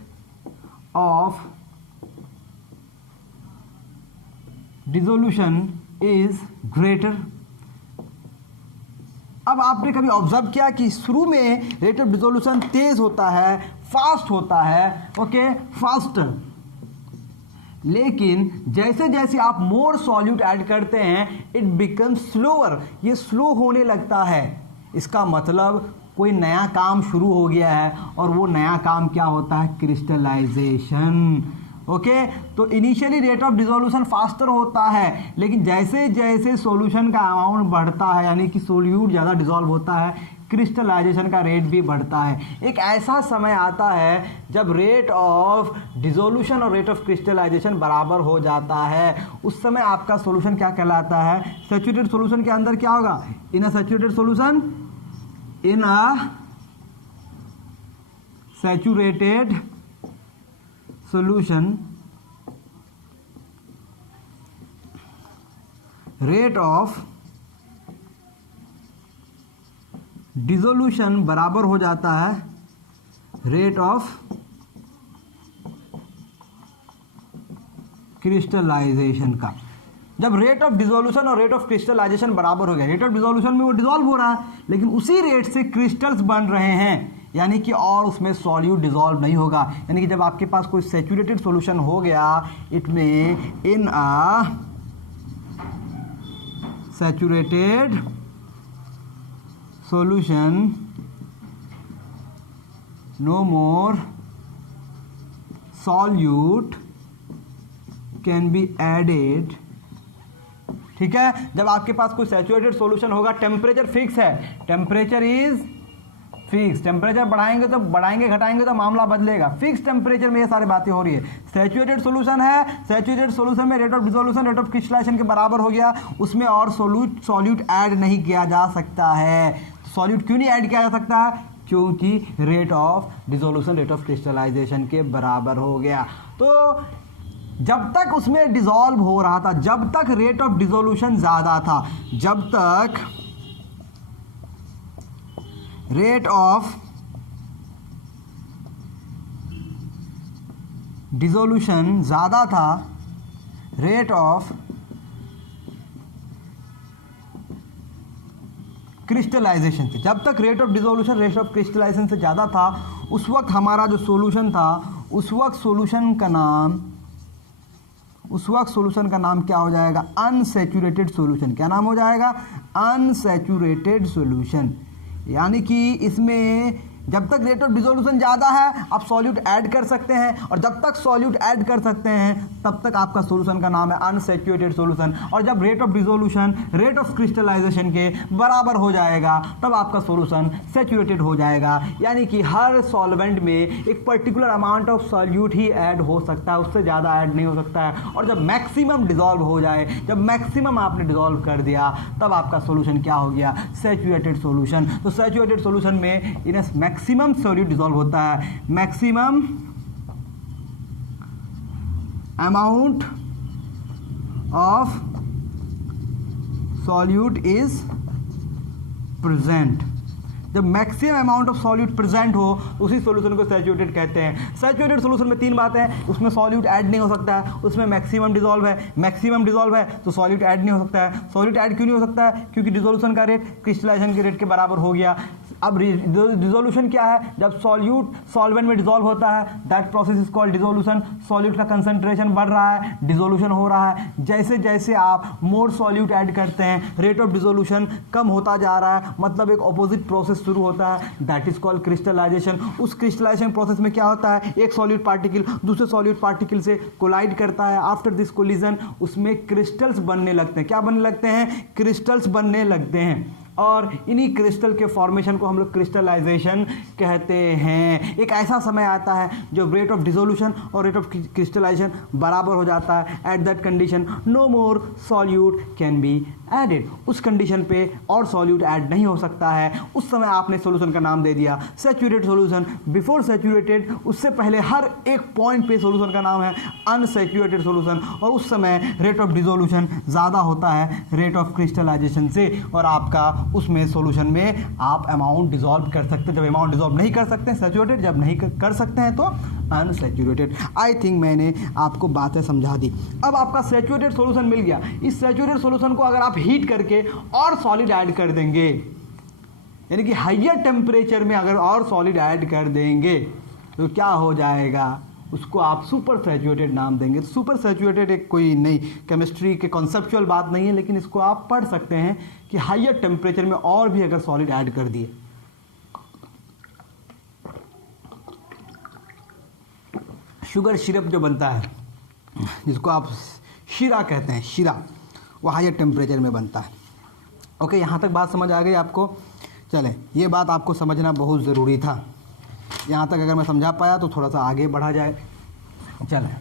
of dissolution is greater. अब आपने कभी ऑब्जर्व किया कि शुरू में रेट ऑफ डिसोल्यूशन तेज होता है, फास्ट होता है, ओके, फास्टर, लेकिन जैसे जैसे आप मोर सॉल्यूट ऐड करते हैं इट बिकम स्लोअर, ये स्लो होने लगता है। इसका मतलब कोई नया काम शुरू हो गया है, और वो नया काम क्या होता है, क्रिस्टलाइजेशन। ओके, तो initially rate of dissolution faster होता है, लेकिन जैसे जैसे सॉल्यूशन का अमाउंट बढ़ता है, यानी कि सॉल्यूट ज़्यादा डिसॉल्व होता है, क्रिस्टलाइजेशन का रेट भी बढ़ता है। एक ऐसा समय आता है जब रेट ऑफ डिसोल्यूशन और रेट ऑफ क्रिस्टलाइजेशन बराबर हो जाता है, उस समय आपका सॉल्यूशन क्या कहलाता है, सैचुरेटेड सॉल्यूशन के अंदर क्या होगा, in a saturated solution, in a saturated solution rate of dissolution बराबर हो जाता है रेट ऑफ क्रिस्टलाइजेशन का। जब रेट ऑफ डिसोल्यूशन और रेट ऑफ क्रिस्टलाइजेशन बराबर हो गया, रेट ऑफ डिसोल्यूशन में वो डिसॉल्व हो रहा है, लेकिन उसी रेट से क्रिस्टल्स बन रहे हैं, यानी कि और उसमें सॉल्यूट डिसॉल्व नहीं होगा। यानी कि जब आपके पास कोई सैचुरेटेड सॉल्यूशन हो गया, इट में in a saturated solution no more solute can be added। ठीक है, जब आपके पास कोई सैचुरेटेड सॉल्यूशन होगा, टेम्परेचर फिक्स है, टेम्परेचर इज फिक्स, टेम्परेचर बढ़ाएंगे घटाएंगे तो मामला बदलेगा, फिक्स टेम्परेचर में ये सारी बातें हो रही है। सैचुरेटेड सॉल्यूशन है, सैचुरेटेड सॉल्यूशन में rate of dissolution rate of crystallisation के बराबर हो गया, उसमें और सॉल्यूट ऐड नहीं किया जा सकता है। सॉल्यूट क्यों नहीं ऐड किया जा सकता है, क्योंकि rate of dissolution rate of crystallisation के बराबर हो गया। तो जब तक उसमें डिसॉल्व हो रहा था, जब तक रेट ऑफ डिसोल्यूशन ज़्यादा था, जब तक रेट ऑफ डिसोल्यूशन ज़्यादा था, रेट ऑफ क्रिस्टलाइजेशन से। जब तक rate of dissolution rate of crystallisation से ज़्यादा था उस वक्त हमारा जो सॉल्यूशन था उस वक्त सॉल्यूशन का नाम क्या हो जाएगा? Unsaturated solution. क्या नाम हो जाएगा? Unsaturated solution. यानी कि इसमें जब तक रेट ऑफ डिसोल्यूशन ज़्यादा है आप सॉल्यूट ऐड कर सकते हैं, और जब तक सॉल्यूट ऐड कर सकते हैं तब तक आपका सॉल्यूशन का नाम है अनसैचुरेटेड सॉल्यूशन। और जब rate of dissolution rate of crystallisation के बराबर हो जाएगा तब आपका सॉल्यूशन सैचुरेटेड हो जाएगा। यानी कि हर सॉल्वेंट में एक particular amount of solute he add हो सकता है, उससे ज़्यादा ऐड नहीं हो सकता है। और जब मैक्सिमम डिसॉल्व हो जाए, जब मैक्सिमम आपने डिसॉल्व कर दिया तब आपका सॉल्यूशन क्या हो गया? Saturated solution. तो सैचुरेटेड सॉल्यूशन में इन मैक्सिमम सॉल्यूट डिसॉल्व होता है, maximum amount of solute is present. जब maximum amount of solute present हो उसी सॉल्यूशन को सैचुरेटेड कहते हैं। सैचुरेटेड सॉल्यूशन में तीन बातें हैं, उसमें सॉल्यूट ऐड नहीं हो सकता है, उसमें मैक्सिमम डिसॉल्व है, मैक्सिमम डिसॉल्व है तो सॉल्यूट ऐड नहीं हो सकता है। सॉल्यूट ऐड क्यों नहीं हो सकता है? क्योंकि डिसोल्यूशन का रेट क्रिस्टलाइजेशन के रेट के बराबर हो गया। अब डिसोल्यूशन क्या है? जब सॉल्यूट सॉल्वेंट में डिसॉल्व होता है that process is called dissolution. Solute का कंसंट्रेशन बढ़ रहा है, डिसोल्यूशन हो रहा है। जैसे जैसे आप मोर सॉल्यूट ऐड करते हैं रेट ऑफ डिसोल्यूशन कम होता जा रहा है, मतलब एक ऑपोजिट प्रोसेस शुरू होता है दैट इज कॉल्ड क्रिस्टलाइजेशन। उस क्रिस्टलाइजेशन प्रोसेस में क्या होता है? एक सॉल्यूट पार्टिकल दूसरे सॉल्यूट पार्टिकल से कोलाइड करता है। आफ्टर दिस कोलिजन उसमें क्रिस्टल्स बनने लगते हैं। क्या बनने लगते हैं? क्रिस्टल्स बनने लगते हैं। और इन्हीं क्रिस्टल के फॉर्मेशन को हम लोग क्रिस्टलाइजेशन कहते हैं। एक ऐसा समय आता है जब रेट ऑफ डिसोल्यूशन और रेट ऑफ क्रिस्टलाइजेशन बराबर हो जाता है। At that condition no more solute can be added. उस कंडीशन पे और सॉल्यूट ऐड नहीं हो सकता है। उस समय आपने सॉल्यूशन का नाम दे दिया सैचुरेटेड सॉल्यूशन। बिफोर सैचुरेटेड, उससे पहले हर एक पॉइंट पे सॉल्यूशन का नाम है अनसैचुरेटेड सॉल्यूशन। और उस समय रेट ऑफ डिसोल्यूशन ज़्यादा होता है रेट ऑफ क्रिस्टलाइजेशन से, और आपका उसमें सॉल्यूशन में आप अमाउंट डिसॉल्व कर सकते हैं। जब अमाउंट डिसॉल्व नहीं कर सकते हैं सैचुरेटेड, जब नहीं कर सकते हैं तो अनसैचुरेटेड। आई थिंक मैंने आपको बातें समझा दी। अब आपका सैचुरेटेड सॉल्यूशन मिल गया। इस सैचुरेटेड सॉल्यूशन को अगर आप हीट करके और सॉलिड ऐड कर देंगे, यानी कि हाइयर टेम्परेचर में अगर और सॉलिड ऐड कर देंगे तो क्या हो जाएगा? उसको आप सुपर सैचुरेटेड नाम देंगे। सुपर सैचुरेटेड एक कोई नई केमिस्ट्री के कॉन्सेप्चुअल बात नहीं है, लेकिन इसको आप पढ़ सकते हैं कि हाइयर टेम्परेचर में और भी अगर सॉलिड ऐड कर दिए, शुगर सिरप जो बनता है जिसको आप शीरा कहते हैं, शीरा, वो हाइयर टेम्परेचर में बनता है। ओके, यहाँ तक बात समझ आ गई आपको? चलें, ये बात आपको समझना बहुत ज़रूरी था। यहाँ तक अगर मैं समझा पाया तो थोड़ा सा आगे बढ़ा जाए। चलें,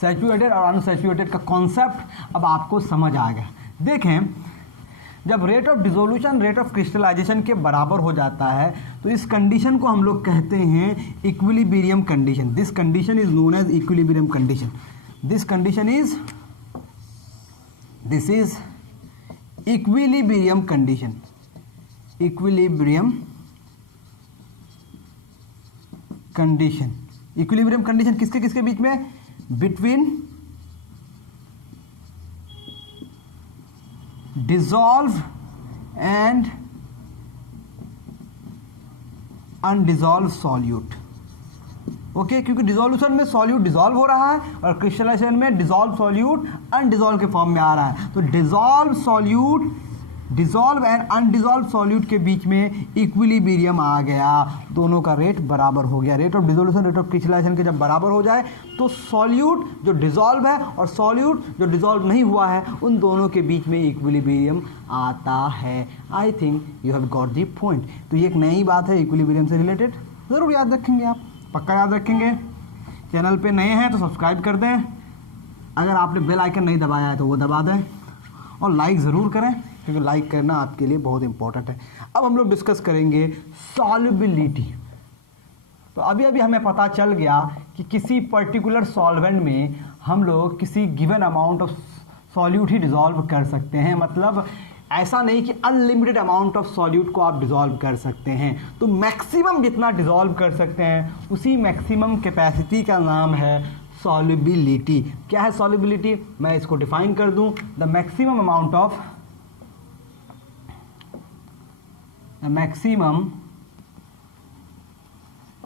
सैचुरेटेड और अनसैचुरेटेड का कॉन्सेप्ट अब आपको समझ आ गया। देखें, जब rate of dissolution rate of crystallisation के बराबर हो जाता है तो इस कंडीशन को हम लोग कहते हैं equilibrium condition. This condition is known as equilibrium condition. This condition is equilibrium condition. Equilibrium condition. Equilibrium condition किसके किसके बीच में? Between dissolve and undissolve solute. Okay, क्योंकि डिसोल्यूशन में सॉल्यूट डिसॉल्व हो रहा है और क्रिस्टलाइजेशन में डिसॉल्व सॉल्यूट अनडिसॉल्व के फॉर्म में आ रहा है। तो डिसॉल्व एंड अनडिसॉल्व सॉल्यूट के बीच में इक्विलिब्रियम आ गया, दोनों का रेट बराबर हो गया। Rate of dissolution rate of crystallisation के जब बराबर हो जाए तो सॉल्यूट जो डिसॉल्व है और सॉल्यूट जो डिसॉल्व नहीं हुआ है उन दोनों के बीच में इक्विलिब्रियम आता है। I think you have got the point. तो ये एक नई बात है इक्विलिब्रियम से रिलेटेड, ज़रूर याद रखेंगे आप, पक्का याद रखेंगे। चैनल पे नए हैं तो सब्सक्राइब कर दें, अगर आपने बेल आइकन नहीं दबाया है तो वो दबा दें, और लाइक ज़रूर करें क्योंकि लाइक करना आपके लिए बहुत इंपॉर्टेंट है। अब हम लोग डिस्कस करेंगे सॉल्युबिलिटी। तो अभी हमें पता चल गया कि किसी पर्टिकुलर सॉल्वेंट में हम लोग किसी given amount of solute he dissolve कर सकते हैं। मतलब ऐसा नहीं कि अनलिमिटेड अमाउंट ऑफ सॉल्यूट को आप डिसॉल्व कर सकते हैं। तो मैक्सिमम जितना डिसॉल्व कर सकते हैं उसी मैक्सिमम कैपेसिटी का नाम है सॉल्युबिलिटी। क्या है सॉल्युबिलिटी? मैं इसको डिफाइन कर दूं, the maximum amount of a maximum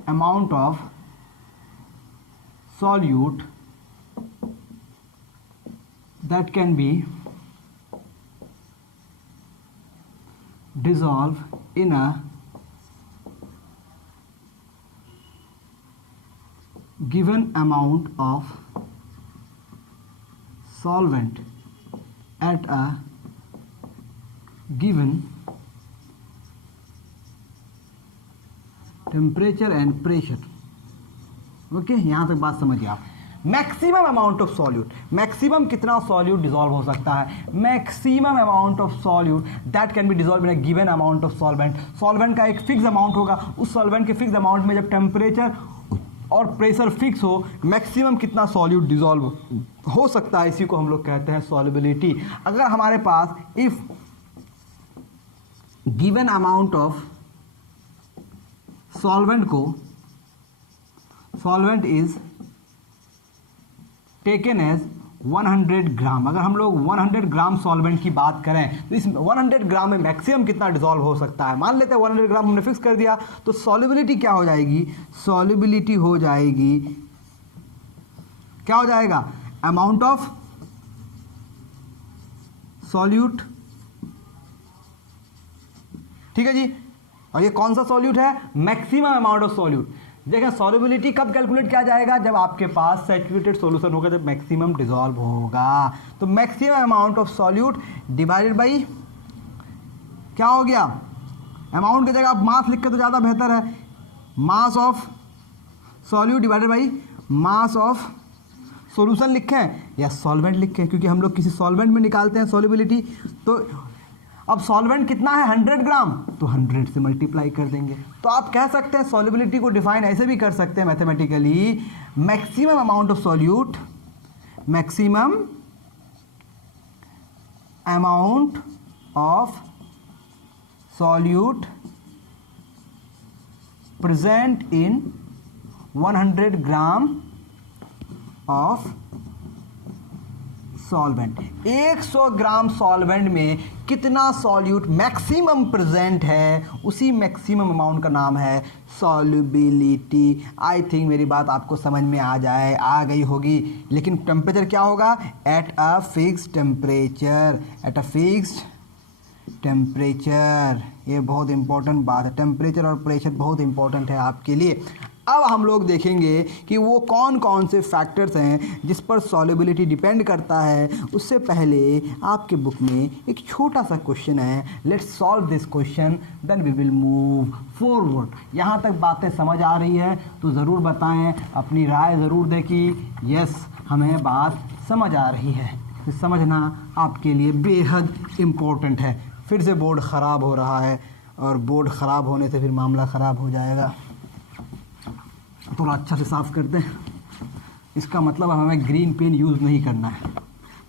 amount of solute that can be dissolved in a given amount of solvent at a given temperature and pressure. Okay, यहाँ तक बात समझिए आप. Maximum amount of solute, maximum कितना solute dissolve हो सकता है, maximum amount of solute that can be dissolve in a given amount of solvent. Solvent का एक फिक्स अमाउंट होगा, उस सॉल्वेंट के फिक्स अमाउंट में जब टेम्परेचर और प्रेशर फिक्स हो, मैक्सिमम कितना सॉल्यूट डिजॉल्व हो सकता है, इसी को हम लोग कहते हैं सॉल्युबिलिटी. अगर हमारे पास if given amount of solvent is taken as 100 gram, अगर हम लोग 100 ग्राम सॉल्वेंट की बात करें तो इस 100 ग्राम में मैक्सिमम कितना डिसॉल्व हो सकता है. मान लेते हैं 100 ग्राम हमने फिक्स कर दिया, तो सॉल्युबिलिटी क्या हो जाएगी, सॉल्युबिलिटी हो जाएगी, क्या हो जाएगा, अमाउंट ऑफ सॉल्यूट. ठीक है जी, और ये कौन सा सॉल्यूट है, मैक्सिमम अमाउंट ऑफ सॉल्यूट. देखें सॉल्युबिलिटी कब कैलकुलेट किया जाएगा, जब आपके पास सैचुरेटेड सॉल्यूशन होगा, जब मैक्सिमम डिसॉल्व होगा. तो maximum amount of solute divided by क्या हो गया, अमाउंट की जगह आप मास लिख के तो ज़्यादा बेहतर है, मास of solute divided by mass of solution लिखें या सॉल्वेंट लिखें, क्योंकि हम लोग किसी सॉल्वेंट में निकालते हैं सॉल्युबिलिटी. तो अब सॉल्वेंट कितना है 100 ग्राम, तो 100 से मल्टीप्लाई कर देंगे. तो आप कह सकते हैं सॉल्युबिलिटी को डिफाइन ऐसे भी कर सकते हैं mathematically, maximum amount of solute, maximum amount of solute present in 100 gram of solvent. 100 gram solvent में कितना सॉल्यूट मैक्सिमम प्रेजेंट है, उसी मैक्सिमम अमाउंट का नाम है सॉल्युबिलिटी. आई थिंक मेरी बात आपको समझ में आ गई होगी. लेकिन टेम्परेचर क्या होगा, at a fixed temperature, at a fixed temperature. ये बहुत इंपॉर्टेंट बात है, टेम्परेचर और प्रेशर बहुत इंपॉर्टेंट है आपके लिए. अब हम लोग देखेंगे कि वो कौन कौन से फैक्टर्स हैं जिस पर सॉल्युबिलिटी डिपेंड करता है. उससे पहले आपके बुक में एक छोटा सा क्वेश्चन है, let's solve this question then we will move forward. यहाँ तक बातें समझ आ रही है तो ज़रूर बताएं, अपनी राय ज़रूर दें कि यस हमें बात समझ आ रही है. तो समझना आपके लिए बेहद इम्पोर्टेंट है. फिर से बोर्ड ख़राब हो रहा है और बोर्ड ख़राब होने से फिर मामला ख़राब हो जाएगा. थोड़ा अच्छा से साफ़ कर दें, इसका मतलब हमें ग्रीन पेन यूज़ नहीं करना है,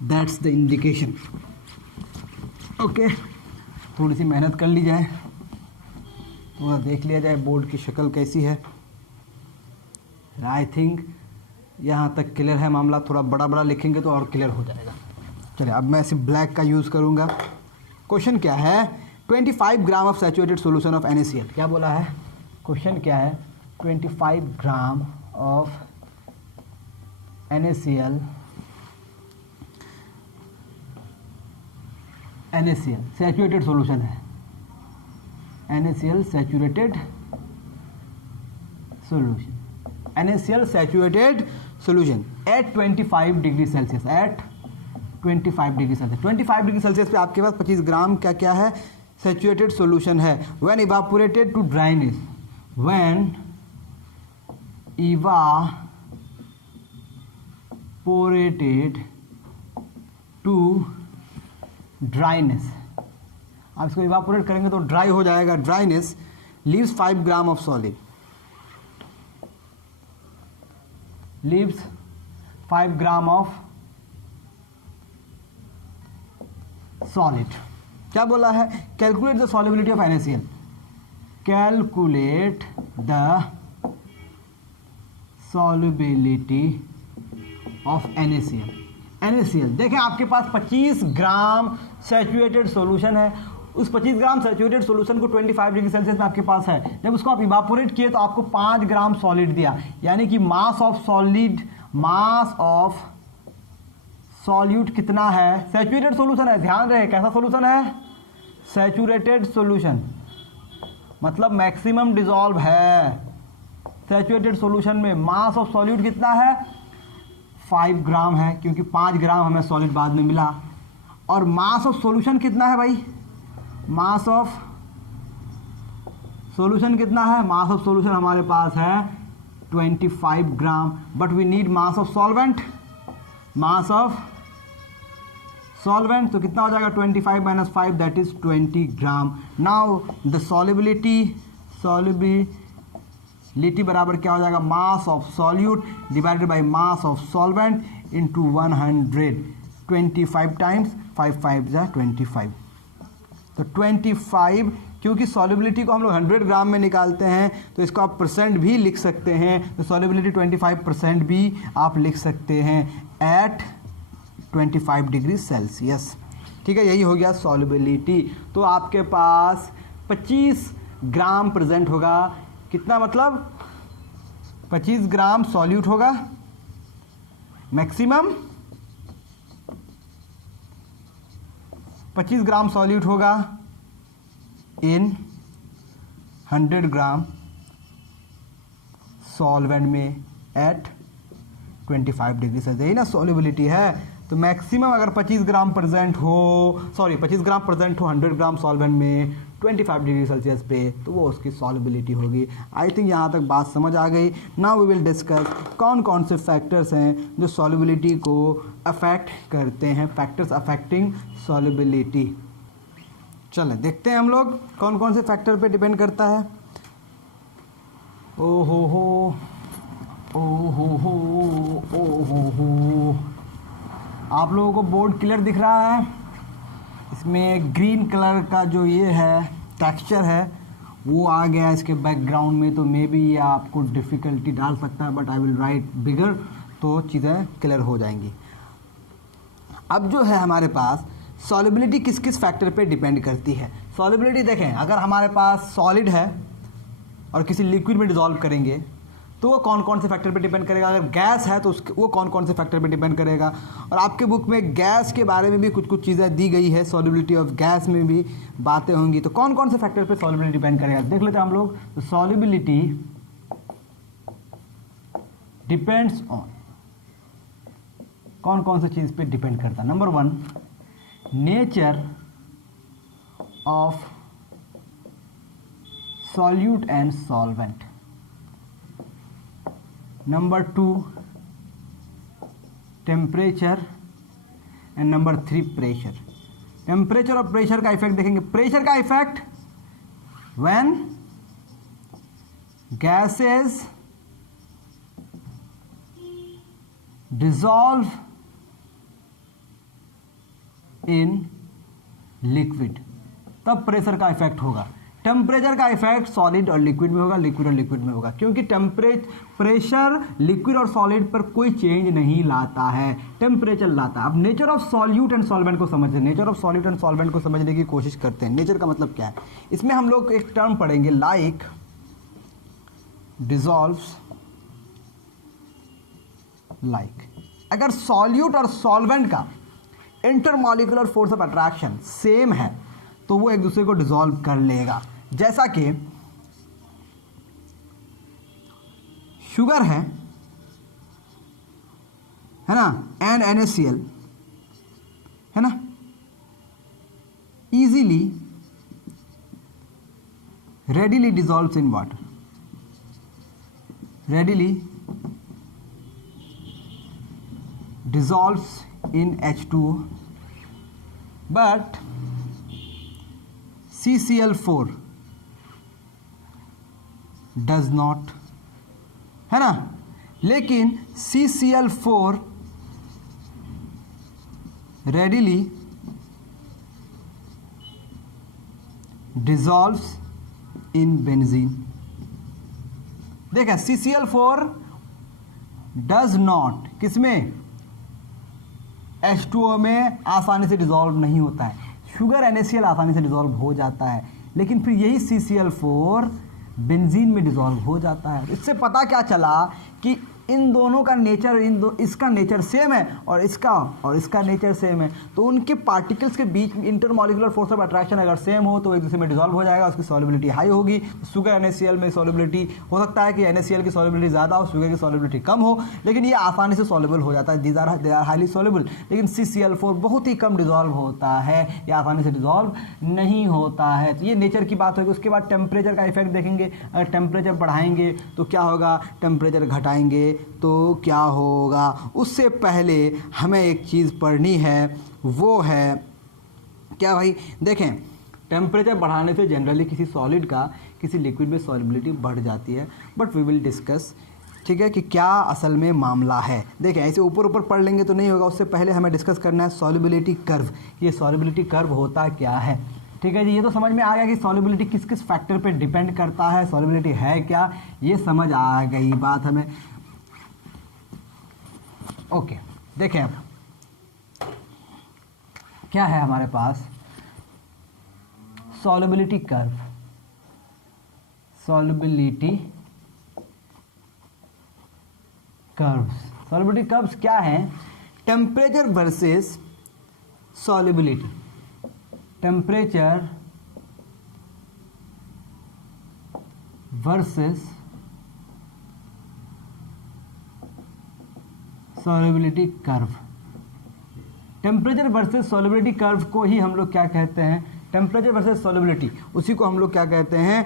दैट्स द इंडिकेशन. ओके, थोड़ी सी मेहनत कर ली जाए, थोड़ा देख लिया जाए बोर्ड की शक्ल कैसी है. आई थिंक यहाँ तक क्लियर है मामला. थोड़ा बड़ा बड़ा लिखेंगे तो और क्लियर हो जाएगा. चलिए अब मैं सिर्फ ब्लैक का यूज़ करूँगा. क्वेश्चन क्या है, 25 gram of saturated solution of NaCl. क्या बोला है, क्वेश्चन क्या है, 25 gram of NaCl saturated solution है, NaCl saturated solution, NaCl saturated solution at 25 degree Celsius, at 25 degree Celsius. 25 degree Celsius पे आपके पास 25 ग्राम क्या क्या है, सैचुरेटेड सॉल्यूशन है. When evaporated to dryness, when evaporated to dryness. आप इसको इवापोरेट करेंगे तो ड्राई हो जाएगा, dryness. Leaves 5 gram of solid, leaves 5 gram of solid. क्या बोला है, calculate the solubility of NaCl, calculate the solubility of NaCl. NaCl देखें आपके पास 25 ग्राम सैचुरेटेड सॉल्यूशन है, उस 25 ग्राम सैचुरेटेड सॉल्यूशन को 25 डिग्री सेल्सियस में आपके पास है, जब उसको आप इवापोरेट किए तो आपको 5 ग्राम सॉलिड दिया, यानी कि मास ऑफ सॉल्यूट कितना है? सैचुरेटेड सॉल्यूशन है, ध्यान रहे कैसा सॉल्यूशन है? सैचुरेटेड सॉल्यूशन, मतलब मैक्सिमम डिसॉल्व है। सैचुरेटेड सॉल्यूशन में मास ऑफ सॉल्यूट कितना है? 5 ग्राम है, क्योंकि 5 ग्राम हमें सॉलिड बाद में मिला। और मास ऑफ सॉल्यूशन कितना है भाई? मास ऑफ सॉल्यूशन कितना है? मास ऑफ सॉल्यूशन हमारे पास है 25 gram, but we need mass of solvent. Mass of solvent तो कितना हो जाएगा? 25 minus 5 that is 20 gram. Now the solubility बराबर क्या हो जाएगा? Mass of solute divided by mass of solvent into 100। 25 times 5 5 जा 25, तो 25, क्योंकि सॉल्युबिलिटी को हम लोग 100 ग्राम में निकालते हैं तो इसको आप परसेंट भी लिख सकते हैं, तो सॉल्युबिलिटी 25% भी आप लिख सकते हैं एट 25 डिग्री सेल्सियस। ठीक है, यही हो गया सॉल्युबिलिटी। तो आपके पास 25 ग्राम प्रेजेंट होगा। कितना मतलब? 25 ग्राम सॉल्यूट होगा मैक्सिमम, 25 ग्राम सॉल्यूट होगा इन 100 ग्राम सॉल्वेंट में एट 25 डिग्री सेल्सियस। यही ना सॉल्युबिलिटी है। तो मैक्सिमम अगर 25 ग्राम प्रेजेंट हो 100 ग्राम सॉल्वेंट में 25 डिग्री सेल्सियस पे, तो वो उसकी सॉल्युबिलिटी होगी। आई थिंक यहाँ तक बात समझ आ गई। नाउ वी विल डिस्कस कौन कौन से फैक्टर्स हैं जो सॉल्युबिलिटी को अफेक्ट करते हैं, फैक्टर्स अफेक्टिंग सॉल्युबिलिटी। चलें देखते हैं हम लोग कौन कौन से फैक्टर पे डिपेंड करता है। ओ हो हो आप लोगों को बोर्ड क्लियर दिख रहा है? इसमें ग्रीन कलर का जो ये है टेक्सचर है वो आ गया इसके बैकग्राउंड में, तो मे बी ये आपको डिफ़िकल्टी डाल सकता है, बट आई विल राइट बिगर, तो चीज़ें क्लियर हो जाएंगी। अब जो है हमारे पास सॉल्युबिलिटी किस किस फैक्टर पे डिपेंड करती है। सॉल्युबिलिटी देखें, अगर हमारे पास सॉलिड है और किसी लिक्विड में डिसॉल्व करेंगे तो वो कौन कौन से फैक्टर पे डिपेंड करेगा। अगर गैस है तो वो कौन कौन से फैक्टर पे डिपेंड करेगा। और आपके बुक में गैस के बारे में भी कुछ कुछ चीज़ें दी गई है, सॉल्युबिलिटी ऑफ गैस में भी बातें होंगी। तो कौन कौन से फैक्टर पे सॉल्युबिलिटी डिपेंड करेगा देख लेते हैं हम लोग। तो सॉल्युबिलिटी डिपेंड्स ऑन कौन कौन से चीज़ पे डिपेंड करता है। Number 1, nature of solute and solvent. Number 2, temperature, and number 3, pressure. Temperature और प्रेशर का इफेक्ट देखेंगे। प्रेशर का effect when gases dissolve in liquid, तब प्रेशर का इफेक्ट होगा। टेम्परेचर का इफेक्ट सॉलिड और लिक्विड में होगा, लिक्विड और लिक्विड में होगा, क्योंकि प्रेशर लिक्विड और सॉलिड पर कोई चेंज नहीं लाता है, टेम्परेचर लाता है। अब nature of solute and solvent को समझते हैं। Nature of solute and solvent को समझने की कोशिश करते हैं। नेचर का मतलब क्या है, इसमें हम लोग एक टर्म पढ़ेंगे, लाइक डिसॉल्व्स लाइक। अगर सॉल्यूट और सॉल्वेंट का intermolecular force of attraction same है तो वो एक दूसरे को डिसॉल्व कर लेगा। जैसा कि शुगर है ना, एंड NaCl है ना, easily readily dissolves in water, readily dissolves in H2O, but CCl4 does not, है ना। लेकिन CCl4 readily dissolves in benzene। देखा, CCl4 does not किसमें, H2O में आसानी से डिसॉल्व नहीं होता है। शुगर NaCl आसानी से डिज़ोल्व हो जाता है, लेकिन फिर यही CCl4 बेंजीन में डिज़ोल्व हो जाता है। इससे पता क्या चला कि इन दोनों का नेचर, इसका नेचर सेम है और इसका नेचर सेम है, तो उनके पार्टिकल्स के बीच में इंटरमॉलिकुलर फोर्स ऑफ अट्रैक्शन अगर सेम हो तो एक दूसरे में डिसॉल्व हो जाएगा, उसकी सॉल्युबिलिटी हाई होगी। शुगर NaCl में सॉल्युबिलिटी हो सकता है कि NaCl की सॉल्युबिलिटी ज़्यादा हो, शुगर की सॉल्युबिलिटी कम हो, लेकिन ये आसानी से सॉल्युबल हो जाता है, दे आर हाईली सॉल्युबल। लेकिन CCl4 बहुत ही कम डिसॉल्व होता है, ये आसानी से डिसॉल्व नहीं होता है। तो ये नेचर की बात होगी। उसके बाद टेम्परेचर का इफेक्ट देखेंगे। अगर टेम्परेचर बढ़ाएंगे तो क्या होगा, टेम्परेचर घटाएंगे तो क्या होगा। उससे पहले हमें एक चीज़ पढ़नी है, वो है क्या भाई, देखें टेम्परेचर बढ़ाने से जनरली किसी सॉलिड का किसी लिक्विड में सॉल्युबिलिटी बढ़ जाती है, बट वी विल डिस्कस, ठीक है, कि क्या असल में मामला है। देखें ऐसे ऊपर ऊपर पढ़ लेंगे तो नहीं होगा, उससे पहले हमें डिस्कस करना है सॉल्युबिलिटी कर्व। ये सॉल्युबिलिटी कर्व होता क्या है, ठीक है जी। ये तो समझ में आ गया कि सॉल्युबिलिटी किस किस फैक्टर पे डिपेंड करता है, सॉल्युबिलिटी है क्या, ये समझ आ गई बात हमें। ओके, देखें अब क्या है हमारे पास, सॉल्युबिलिटी कर्व। सॉल्युबिलिटी कर्व्स क्या है, temperature versus solubility. Temperature versus solubility curve. Temperature versus solubility curve को ही हम लोग क्या कहते हैं, टेम्परेचर वर्सेस सॉल्युबिलिटी, उसी को हम लोग क्या कहते हैं,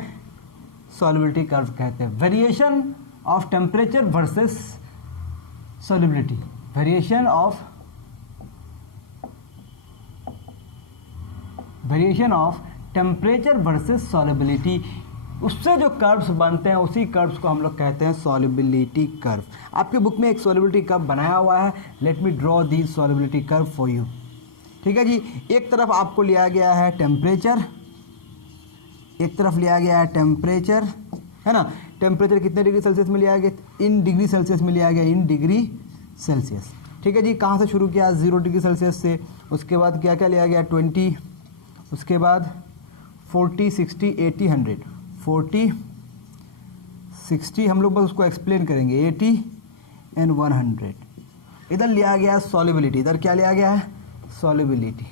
सॉल्युबिलिटी कर्व कहते हैं। Variation of temperature versus solubility, variation of temperature versus solubility, उससे जो कर्व्स बनते हैं उसी कर्व्स को हम लोग कहते हैं सॉल्युबिलिटी कर्व। आपके बुक में एक सॉल्युबिलिटी कर्व बनाया हुआ है, let me draw the solubility curve for you, ठीक है जी। एक तरफ आपको लिया गया है टेम्परेचर, एक तरफ लिया गया है टेम्परेचर, है ना। टेम्परेचर कितने डिग्री सेल्सियस में लिया गया, इन डिग्री सेल्सियस में लिया गया, इन डिग्री सेल्सियस, ठीक है जी। कहाँ से शुरू किया, 0 डिग्री सेल्सियस से, उसके बाद क्या क्या लिया गया, 20, उसके बाद 40, 60, 80, 100, 40, 60, हम लोग बस उसको एक्सप्लेन करेंगे, 80 एंड 100। इधर लिया गया सॉल्युबिलिटी, इधर क्या लिया गया है, सॉल्युबिलिटी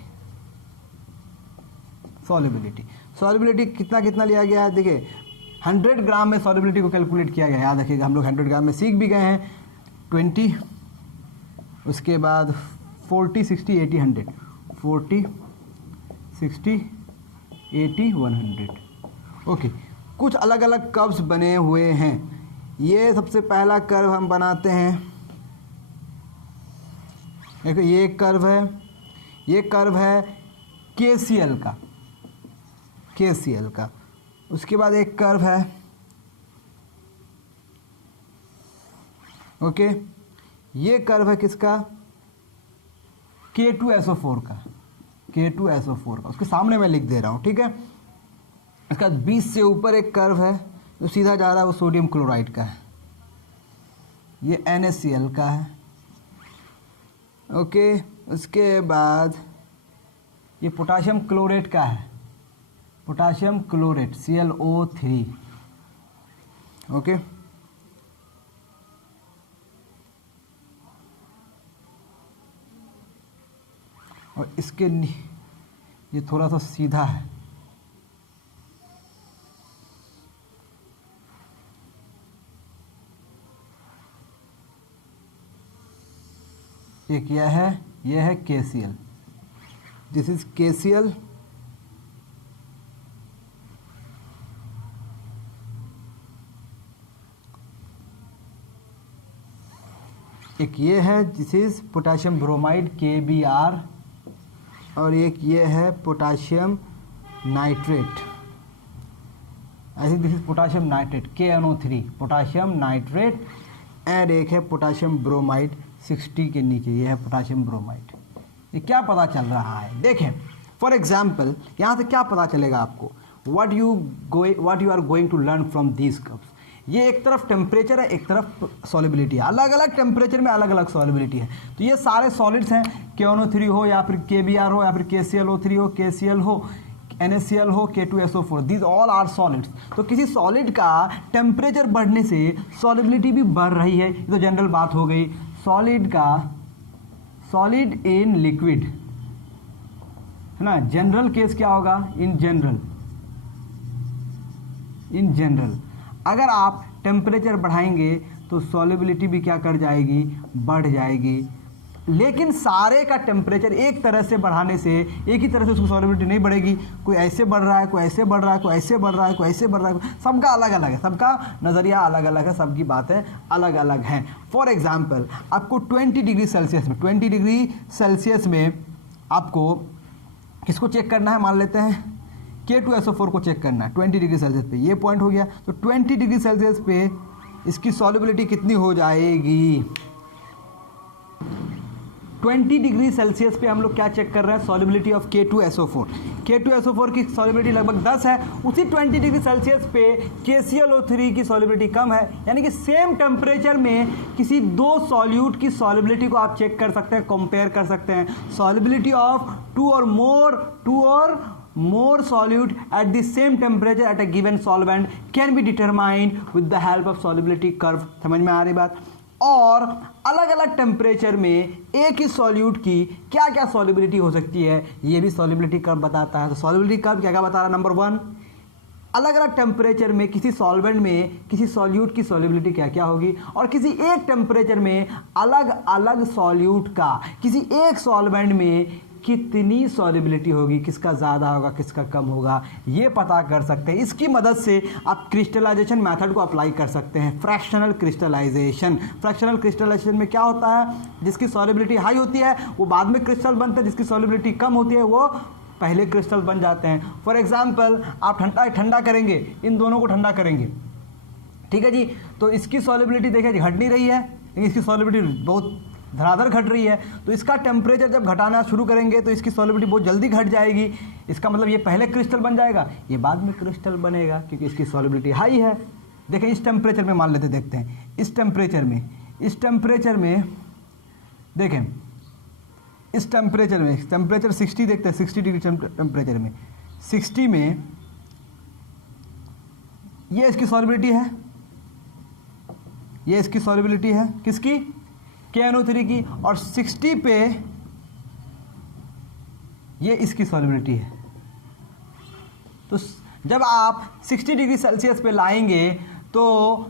कितना कितना लिया गया है, देखिए 100 ग्राम में सॉल्युबिलिटी को कैलकुलेट किया गया, याद रखिएगा, हम लोग 100 ग्राम में सीख भी गए हैं। 20, उसके बाद 40, 60, 80, 100, 40, 60, 80, 100। ओके, कुछ अलग अलग कर्व्स बने हुए हैं। ये सबसे पहला कर्व हम बनाते हैं, देखो ये कर्व है, ये कर्व है KCl का। उसके बाद एक कर्व है, ओके, ये कर्व है किसका, K2SO4 का, उसके सामने मैं लिख दे रहा हूँ, ठीक है। इसका 20 से ऊपर एक कर्व है जो सीधा जा रहा है, वो सोडियम क्लोराइड का है, ये NaCl का है, ओके। उसके बाद ये पोटाशियम क्लोरेट का है, पोटाशियम क्लोरेट ClO3, ओके। और इसके ये थोड़ा सा सीधा है, एक यह है KCl, दिस इज KCl, एक ये है this is potassium bromide KBr, और एक ये है potassium nitrate, I think this is potassium nitrate KNO3, potassium nitrate, and एक है पोटाशियम ब्रोमाइड 60 के नीचे, ये है पोटाशियम ब्रोमाइड। ये क्या पता चल रहा है, देखें फॉर एग्जाम्पल यहाँ से क्या पता चलेगा आपको, what you are going to learn from these curves। ये एक तरफ टेम्परेचर है, एक तरफ सॉलिबिलिटी है, अलग अलग टेम्परेचर में अलग अलग सॉलिबिलिटी है। तो ये सारे सॉलिड्स हैं, KNO3 हो या फिर KBr हो या फिर KClO3 हो, KCl हो, NaCl हो, K2SO4, these all are solids. तो किसी सॉलिड का टेम्परेचर बढ़ने से सॉलिबिलिटी भी बढ़ रही है, ये तो जनरल बात हो गई। सॉलिड इन लिक्विड है ना, जनरल केस क्या होगा, इन जनरल अगर आप टेम्परेचर बढ़ाएंगे तो सॉलिबिलिटी भी क्या कर जाएगी, बढ़ जाएगी। लेकिन सारे का टेम्परेचर एक तरह से बढ़ाने से एक ही तरह से उसकी सॉलिबिलिटी नहीं बढ़ेगी, कोई ऐसे बढ़ रहा है, कोई ऐसे बढ़ रहा है, कोई ऐसे बढ़ रहा है, कोई ऐसे बढ़ रहा है, सबका अलग अलग है, सबका नज़रिया अलग अलग है, सबकी बातें अलग अलग हैं। फॉर एग्जाम्पल आपको 20 डिग्री सेल्सियस में आपको किसको चेक करना है, मान लेते हैं K2SO4 को चेक करना है 20 डिग्री सेल्सियस पे, ये पॉइंट हो गया। तो 20 डिग्री सेल्सियस पे इसकी सॉलिबिलिटी कितनी हो जाएगी, 20 डिग्री सेल्सियस पे हम लोग क्या चेक कर रहे हैं, सॉलिबिलिटी ऑफ K2SO4। K2SO4 की सॉलिबिलिटी लगभग 10 है, उसी 20 डिग्री सेल्सियस पे KClO3 की सॉलिबिलिटी कम है, यानी कि सेम टेम्परेचर में किसी दो सॉल्यूट की सॉलिबिलिटी को आप चेक कर सकते हैं, कंपेयर कर सकते हैं। सॉलिबिलिटी ऑफ टू और more solute at the same temperature at a given solvent can be determined with the help of solubility curve। समझ में आ रही बात। और अलग अलग टेम्परेचर में एक ही सॉल्यूट की क्या क्या सॉलिबिलिटी हो सकती है, ये भी सॉलिबिलिटी कर्व बताता है। तो सॉलिबिलिटी कर्व क्या क्या बता रहा है, नंबर 1, अलग अलग टेम्परेचर में किसी सॉल्वेंट में किसी सॉल्यूट की सॉलिबिलिटी क्या क्या होगी, और किसी एक टेम्परेचर में अलग अलग सॉल्यूट का किसी एक सॉल्वेंट में कितनी सॉलिबिलिटी होगी, किसका ज़्यादा होगा, किसका कम होगा, ये पता कर सकते हैं। इसकी मदद से आप क्रिस्टलाइजेशन मेथड को अप्लाई कर सकते हैं। फ्रैक्शनल क्रिस्टलाइजेशन में क्या होता है, जिसकी सॉलिबिलिटी हाई होती है वो बाद में क्रिस्टल बनते हैं, जिसकी सॉलिबिलिटी कम होती है वो पहले क्रिस्टल बन जाते हैं। फॉर एग्जाम्पल आप ठंडा करेंगे, इन दोनों को ठंडा करेंगे, ठीक है जी, तो इसकी सॉलिबिलिटी देखिए घट नहीं रही है, लेकिन इसकी सॉलिबिलिटी बहुत धड़ाधड़ घट रही है। तो इसका टेम्परेचर जब घटाना शुरू करेंगे तो इसकी सॉलिबिलिटी बहुत जल्दी घट जाएगी। इसका मतलब ये पहले क्रिस्टल बन जाएगा, ये बाद में क्रिस्टल बनेगा, क्योंकि इसकी सॉलिबिलिटी हाई है। देखें इस टेम्परेचर में मान लेते देखते हैं, इस टेम्परेचर में देखें, इस टेम्परेचर में टेम्परेचर 60 देखते हैं, 60 डिग्री टेम्परेचर में 60 में ये इसकी सॉलिबिलिटी है, ये इसकी सॉलिबिलिटी है किसकी, KNO3 की, और 60 पे ये इसकी सॉलिबिलिटी है। तो जब आप 60 डिग्री सेल्सियस पे लाएंगे तो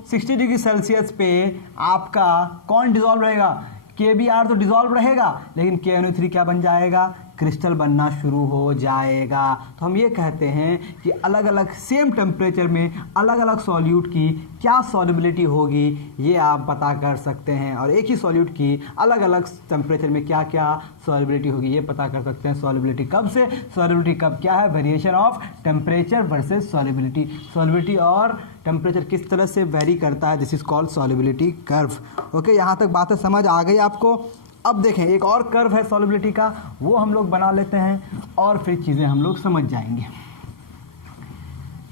60 डिग्री सेल्सियस पे आपका कौन डिजॉल्व रहेगा, KBr तो डिजॉल्व रहेगा, लेकिन KNO3 क्या बन जाएगा, क्रिस्टल बनना शुरू हो जाएगा। तो हम ये कहते हैं कि अलग अलग सेम टेम्परेचर में अलग अलग सॉल्यूट की क्या सॉलिबिलिटी होगी, ये आप पता कर सकते हैं, और एक ही सॉल्यूट की अलग अलग टेम्परेचर में क्या क्या सॉलिबिलिटी होगी ये पता कर सकते हैं। सॉलिबिलिटी कब से, सॉलिबिलिटी कब क्या है, variation of temperature versus solubility. Solubility और टेम्परेचर किस तरह से वेरी करता है, this is called solubility curve. Okay, यहाँ तक बातें समझ आ गई आपको। अब देखें एक और कर्व है सॉलिबिलिटी का, वो हम लोग बना लेते हैं और फिर चीज़ें हम लोग समझ जाएंगे।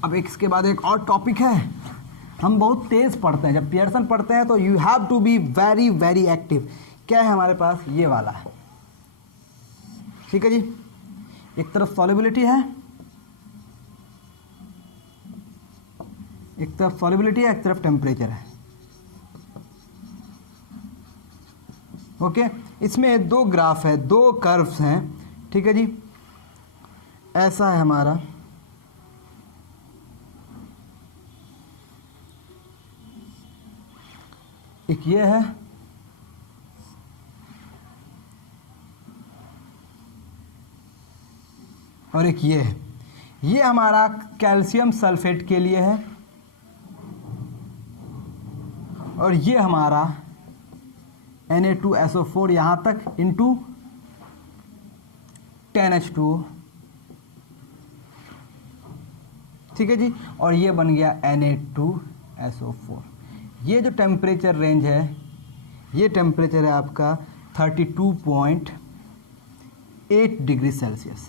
अब इसके बाद एक और टॉपिक है, हम बहुत तेज़ पढ़ते हैं, जब पियर्सन पढ़ते हैं तो you have to be very very active. क्या है हमारे पास, ये वाला है, ठीक है जी। एक तरफ सॉलिबिलिटी है, एक तरफ सॉलिबिलिटी है, एक तरफ टेम्परेचर है। ओके, इसमें दो ग्राफ है, दो कर्व्स हैं, ठीक है जी। ऐसा है हमारा, एक ये है, और एक ये है। ये हमारा कैल्शियम सल्फेट के लिए है, और ये हमारा Na2SO4 यहाँ तक इंटू 10H2O, ठीक है जी, और ये बन गया Na2SO4। ये जो टेम्परेचर रेंज है, ये टेम्परेचर है आपका 32.8 डिग्री सेल्सियस।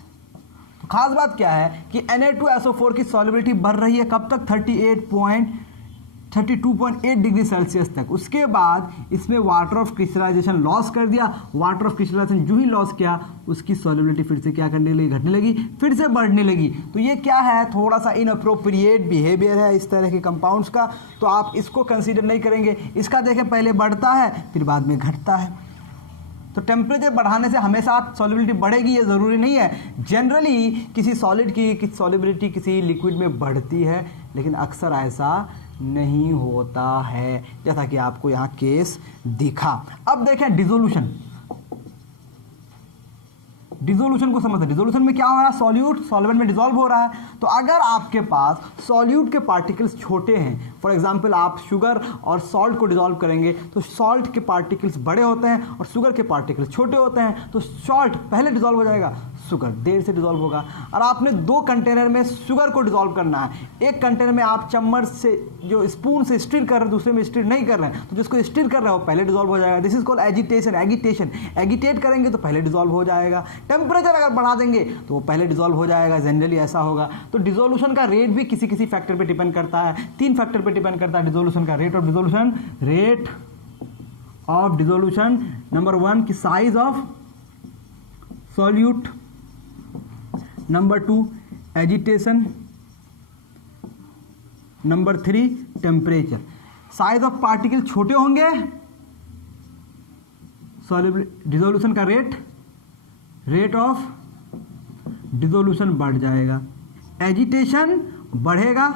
तो खास बात क्या है कि Na2SO4 की सॉलिबिलिटी बढ़ रही है, कब तक, 32.8 डिग्री सेल्सियस तक। उसके बाद इसमें वाटर ऑफ क्रिस्टलाइजेशन लॉस कर दिया। वाटर ऑफ क्रिस्टलाइजेशन जो ही लॉस किया उसकी सॉल्युबिलिटी फिर से क्या करने लगी, घटने लगी, फिर से बढ़ने लगी। तो ये क्या है, थोड़ा सा इनअप्रोप्रिएट बिहेवियर है इस तरह के कंपाउंड्स का, तो आप इसको कंसीडर नहीं करेंगे। इसका देखें पहले बढ़ता है फिर बाद में घटता है। तो टेम्परेचर बढ़ाने से हमेशा सॉल्युबिलिटी बढ़ेगी ये ज़रूरी नहीं है। जनरली किसी सॉलिड की सॉल्युबिलिटी किसी लिक्विड में बढ़ती है, लेकिन अक्सर ऐसा नहीं होता है, जैसा कि आपको यहाँ केस दिखा। अब देखें डिसोल्यूशन। डिसोल्यूशन को समझते हैं। डिसोल्यूशन में क्या हो रहा है, सॉल्यूट सॉल्वेंट में डिसॉल्व हो रहा है। तो अगर आपके पास सॉल्यूट के पार्टिकल्स छोटे हैं, फॉर एग्जांपल आप शुगर और सॉल्ट को डिसॉल्व करेंगे तो सॉल्ट के पार्टिकल्स बड़े होते हैं और शुगर के पार्टिकल्स छोटे होते हैं, तो सॉल्ट पहले डिसॉल्व हो जाएगा, शुगर देर से डिसॉल्व होगा। और आपने 2 कंटेनर में शुगर को डिसॉल्व करना है। एक कंटेनर में आप चम्मच से जो स्पून से स्टिर कर रहे हैं, दूसरे में स्टिर नहीं कर रहे हैं, तो जिसको स्टिर कर रहे हो पहले डिसॉल्व हो जाएगा। This is called agitation. Agitate करेंगे तो पहले डिसॉल्व हो जाएगा। टेम्परेचर अगर बढ़ा देंगे तो वो पहले डिसॉल्व हो जाएगा, जनरली ऐसा होगा। तो डिसोल्यूशन का रेट भी किसी किसी फैक्टर पे डिपेंड करता है। 3 फैक्टर पे डिपेंड करता है डिसोल्यूशन का। रेट ऑफ डिसोल्यूशन, नंबर 1 की size of solute, number 2 agitation, number 3 temperature. Size of particle छोटे होंगे, डिसोल्यूशन का रेट ऑफ डिसोल्यूशन बढ़ जाएगा। एजिटेशन बढ़ेगा,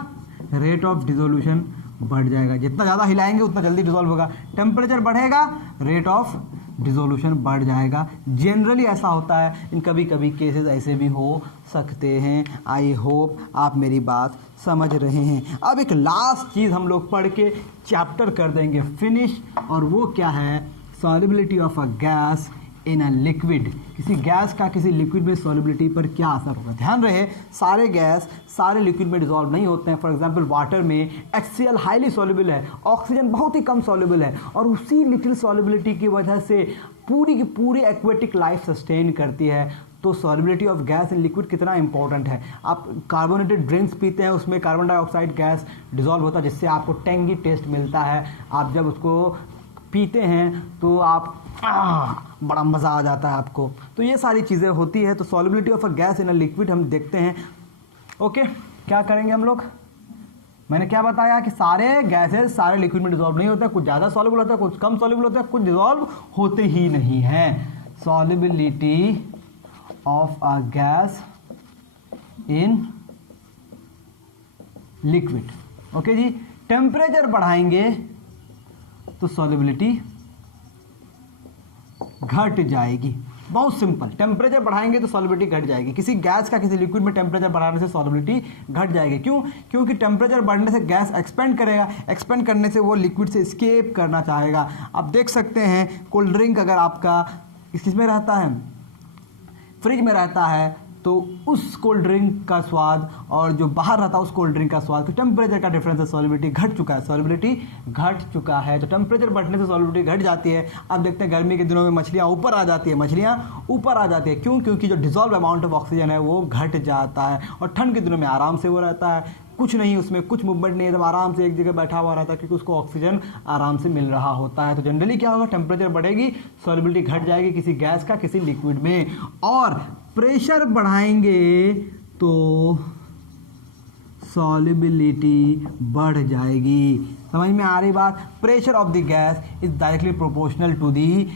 रेट ऑफ डिसोल्यूशन बढ़ जाएगा। जितना ज़्यादा हिलाएंगे उतना जल्दी डिसॉल्व होगा। टेम्परेचर बढ़ेगा, रेट ऑफ डिसोल्यूशन बढ़ जाएगा। जनरली ऐसा होता है, इन कभी कभी केसेस ऐसे भी हो सकते हैं। आई होप आप मेरी बात समझ रहे हैं। अब एक लास्ट चीज़ हम लोग पढ़ के चैप्टर कर देंगे फिनिश, और वो क्या है, solubility of a gas in a liquid. किसी गैस का किसी लिक्विड में सॉल्युबिलिटी पर क्या असर होगा। ध्यान रहे, सारे गैस सारे लिक्विड में डिसॉल्व नहीं होते हैं। फॉर एग्जांपल वाटर में HCl हाईली सॉल्युबल है, ऑक्सीजन बहुत ही कम सॉल्युबल है, और उसी लिटिल सॉल्युबिलिटी की वजह से पूरी की पूरी एक्वेटिक लाइफ सस्टेन करती है। तो solubility of gas in liquid कितना इंपॉर्टेंट है। आप कार्बोनेटेड ड्रिंक्स पीते हैं, उसमें कार्बन डाइऑक्साइड गैस डिसॉल्व होता है, जिससे आपको टेंगी टेस्ट मिलता है। आप जब उसको पीते हैं तो आप बड़ा मज़ा आ जाता है आपको। तो ये सारी चीज़ें होती है। तो solubility of a gas in a liquid हम देखते हैं। ओके, क्या करेंगे हम लोग, मैंने क्या बताया कि सारे गैसेस सारे लिक्विड में डिसॉल्व नहीं होते हैं। कुछ ज़्यादा सॉल्युबल होता है, कुछ कम सॉल्युबल होता है, कुछ डिसॉल्व होते ही नहीं हैं। Solubility of a gas in liquid. Okay जी, टेम्परेचर बढ़ाएंगे तो सॉल्युबिलिटी घट जाएगी। बहुत सिंपल, टेम्परेचर बढ़ाएंगे तो सॉल्युबिलिटी घट जाएगी। किसी गैस का किसी लिक्विड में टेम्परेचर बढ़ाने से सॉल्युबिलिटी घट जाएगी। क्यों? क्योंकि टेम्परेचर बढ़ने से गैस एक्सपेंड करेगा, एक्सपेंड करने से वो लिक्विड से एस्केप करना चाहेगा। आप देख सकते हैं कोल्ड ड्रिंक अगर आपका किस में रहता है, फ्रिज में रहता है, तो उस कोल्ड ड्रिंक का स्वाद और जो बाहर रहता है उस कोल्ड ड्रिंक का स्वाद, तो टेम्परेचर का डिफरेंस है, सॉल्युबिलिटी घट चुका है, सॉल्युबिलिटी घट चुका है। तो टेम्परेचर बढ़ने से सॉल्युबिलिटी घट जाती है। अब देखते हैं गर्मी के दिनों में मछलियाँ ऊपर आ जाती है, मछलियाँ ऊपर आ जाती है। क्यों? क्योंकि जो डिसॉल्व अमाउंट ऑफ ऑक्सीजन है वो घट जाता है। और ठंड के दिनों में आराम से वो रहता है, कुछ नहीं, उसमें कुछ मूवमेंट नहीं है, एकदम आराम से एक जगह बैठा हुआ रहता है, क्योंकि उसको ऑक्सीजन आराम से मिल रहा होता है। तो जनरली क्या होगा, टेम्परेचर बढ़ेगी, सॉल्युबिलिटी घट जाएगी किसी गैस का किसी लिक्विड में। और प्रेशर बढ़ाएंगे तो सॉल्युबिलिटी बढ़ जाएगी। समझ में आ रही बात? Pressure of the gas is directly proportional to the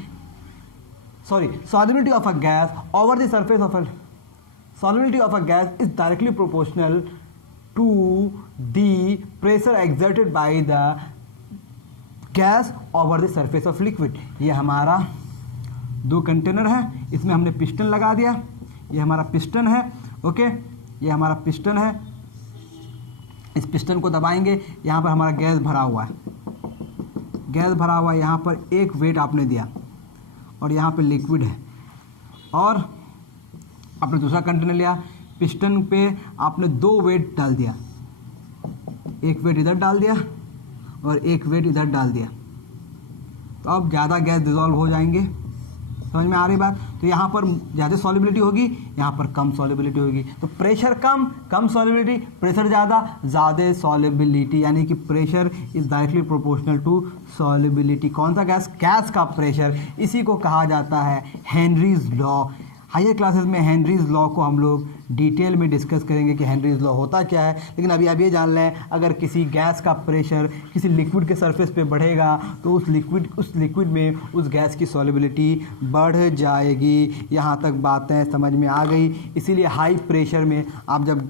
solubility of a gas over the surface of a solubility of a gas is directly proportional to the pressure exerted by the gas over the surface of liquid। ये हमारा 2 container है, इसमें हमने piston लगा दिया, ये हमारा piston है। ओके, ये हमारा पिस्टन है, इस पिस्टन को दबाएंगे, यहाँ पर हमारा गैस भरा हुआ है, गैस भरा हुआ है, यहाँ पर एक वेट आपने दिया और यहाँ पे लिक्विड है, और आपने दूसरा कंटेनर लिया, पिस्टन पे आपने 2 वेट डाल दिया, एक वेट इधर डाल दिया और एक वेट इधर डाल दिया। तो अब ज़्यादा गैस डिसॉल्व हो जाएंगे, समझ में आ रही बात। तो यहाँ पर ज़्यादा सॉलिबिलिटी होगी, यहाँ पर कम सॉलिबिलिटी होगी। तो प्रेशर कम, कम सॉलिबिलिटी, प्रेशर ज़्यादा, ज़्यादा सॉलिबिलिटी, यानी कि pressure is directly proportional to solubility. कौन सा गैस? गैस का प्रेशर। इसी को कहा जाता है हेनरीज लॉ। हायर क्लासेस में हेनरीज लॉ को हम लोग डिटेल में डिस्कस करेंगे कि हेनरीज लॉ होता क्या है। लेकिन अभी आप ये जान लें, अगर किसी गैस का प्रेशर किसी लिक्विड के सरफेस पे बढ़ेगा तो उस लिक्विड में उस गैस की सॉलिबिलिटी बढ़ जाएगी। यहाँ तक बातें समझ में आ गई। इसीलिए हाई प्रेशर में आप जब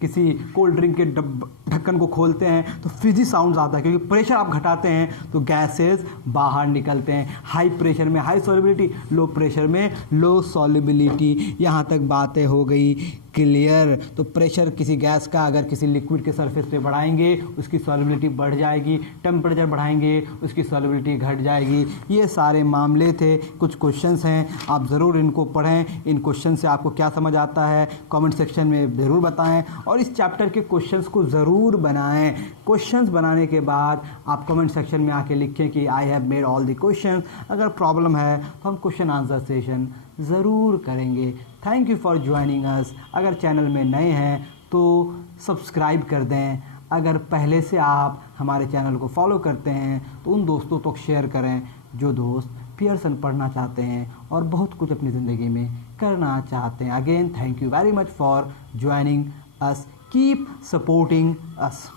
किसी कोल्ड ड्रिंक के ढक्कन को खोलते हैं तो फिजी साउंड आता है, क्योंकि प्रेशर आप घटाते हैं तो गैसेस बाहर निकलते हैं। हाई प्रेशर में हाई सॉलिबिलिटी, लो प्रेशर में लो सॉलिबिलिटी। यहाँ तक बातें हो गई क्लियर। तो प्रेशर किसी गैस का अगर किसी लिक्विड के सरफेस पे बढ़ाएंगे उसकी सॉलिबिलिटी बढ़ जाएगी, टेम्परेचर बढ़ाएंगे उसकी सॉलिबिलिटी घट जाएगी। ये सारे मामले थे। कुछ क्वेश्चंस हैं, आप ज़रूर इनको पढ़ें। इन क्वेश्चन से आपको क्या समझ आता है कमेंट सेक्शन में ज़रूर बताएं, और इस चैप्टर के क्वेश्चंस को ज़रूर बनाएं। क्वेश्चंस बनाने के बाद आप कमेंट सेक्शन में आके लिखें कि I have made all the question. अगर प्रॉब्लम है तो हम क्वेश्चन आंसर सेशन ज़रूर करेंगे। Thank you for joining us. अगर चैनल में नए हैं तो सब्सक्राइब कर दें। अगर पहले से आप हमारे चैनल को फॉलो करते हैं तो उन दोस्तों तक शेयर करें जो दोस्त पियर्सन पढ़ना चाहते हैं और बहुत कुछ अपनी ज़िंदगी में करना चाहते हैं। Again thank you very much for joining us. Keep supporting us.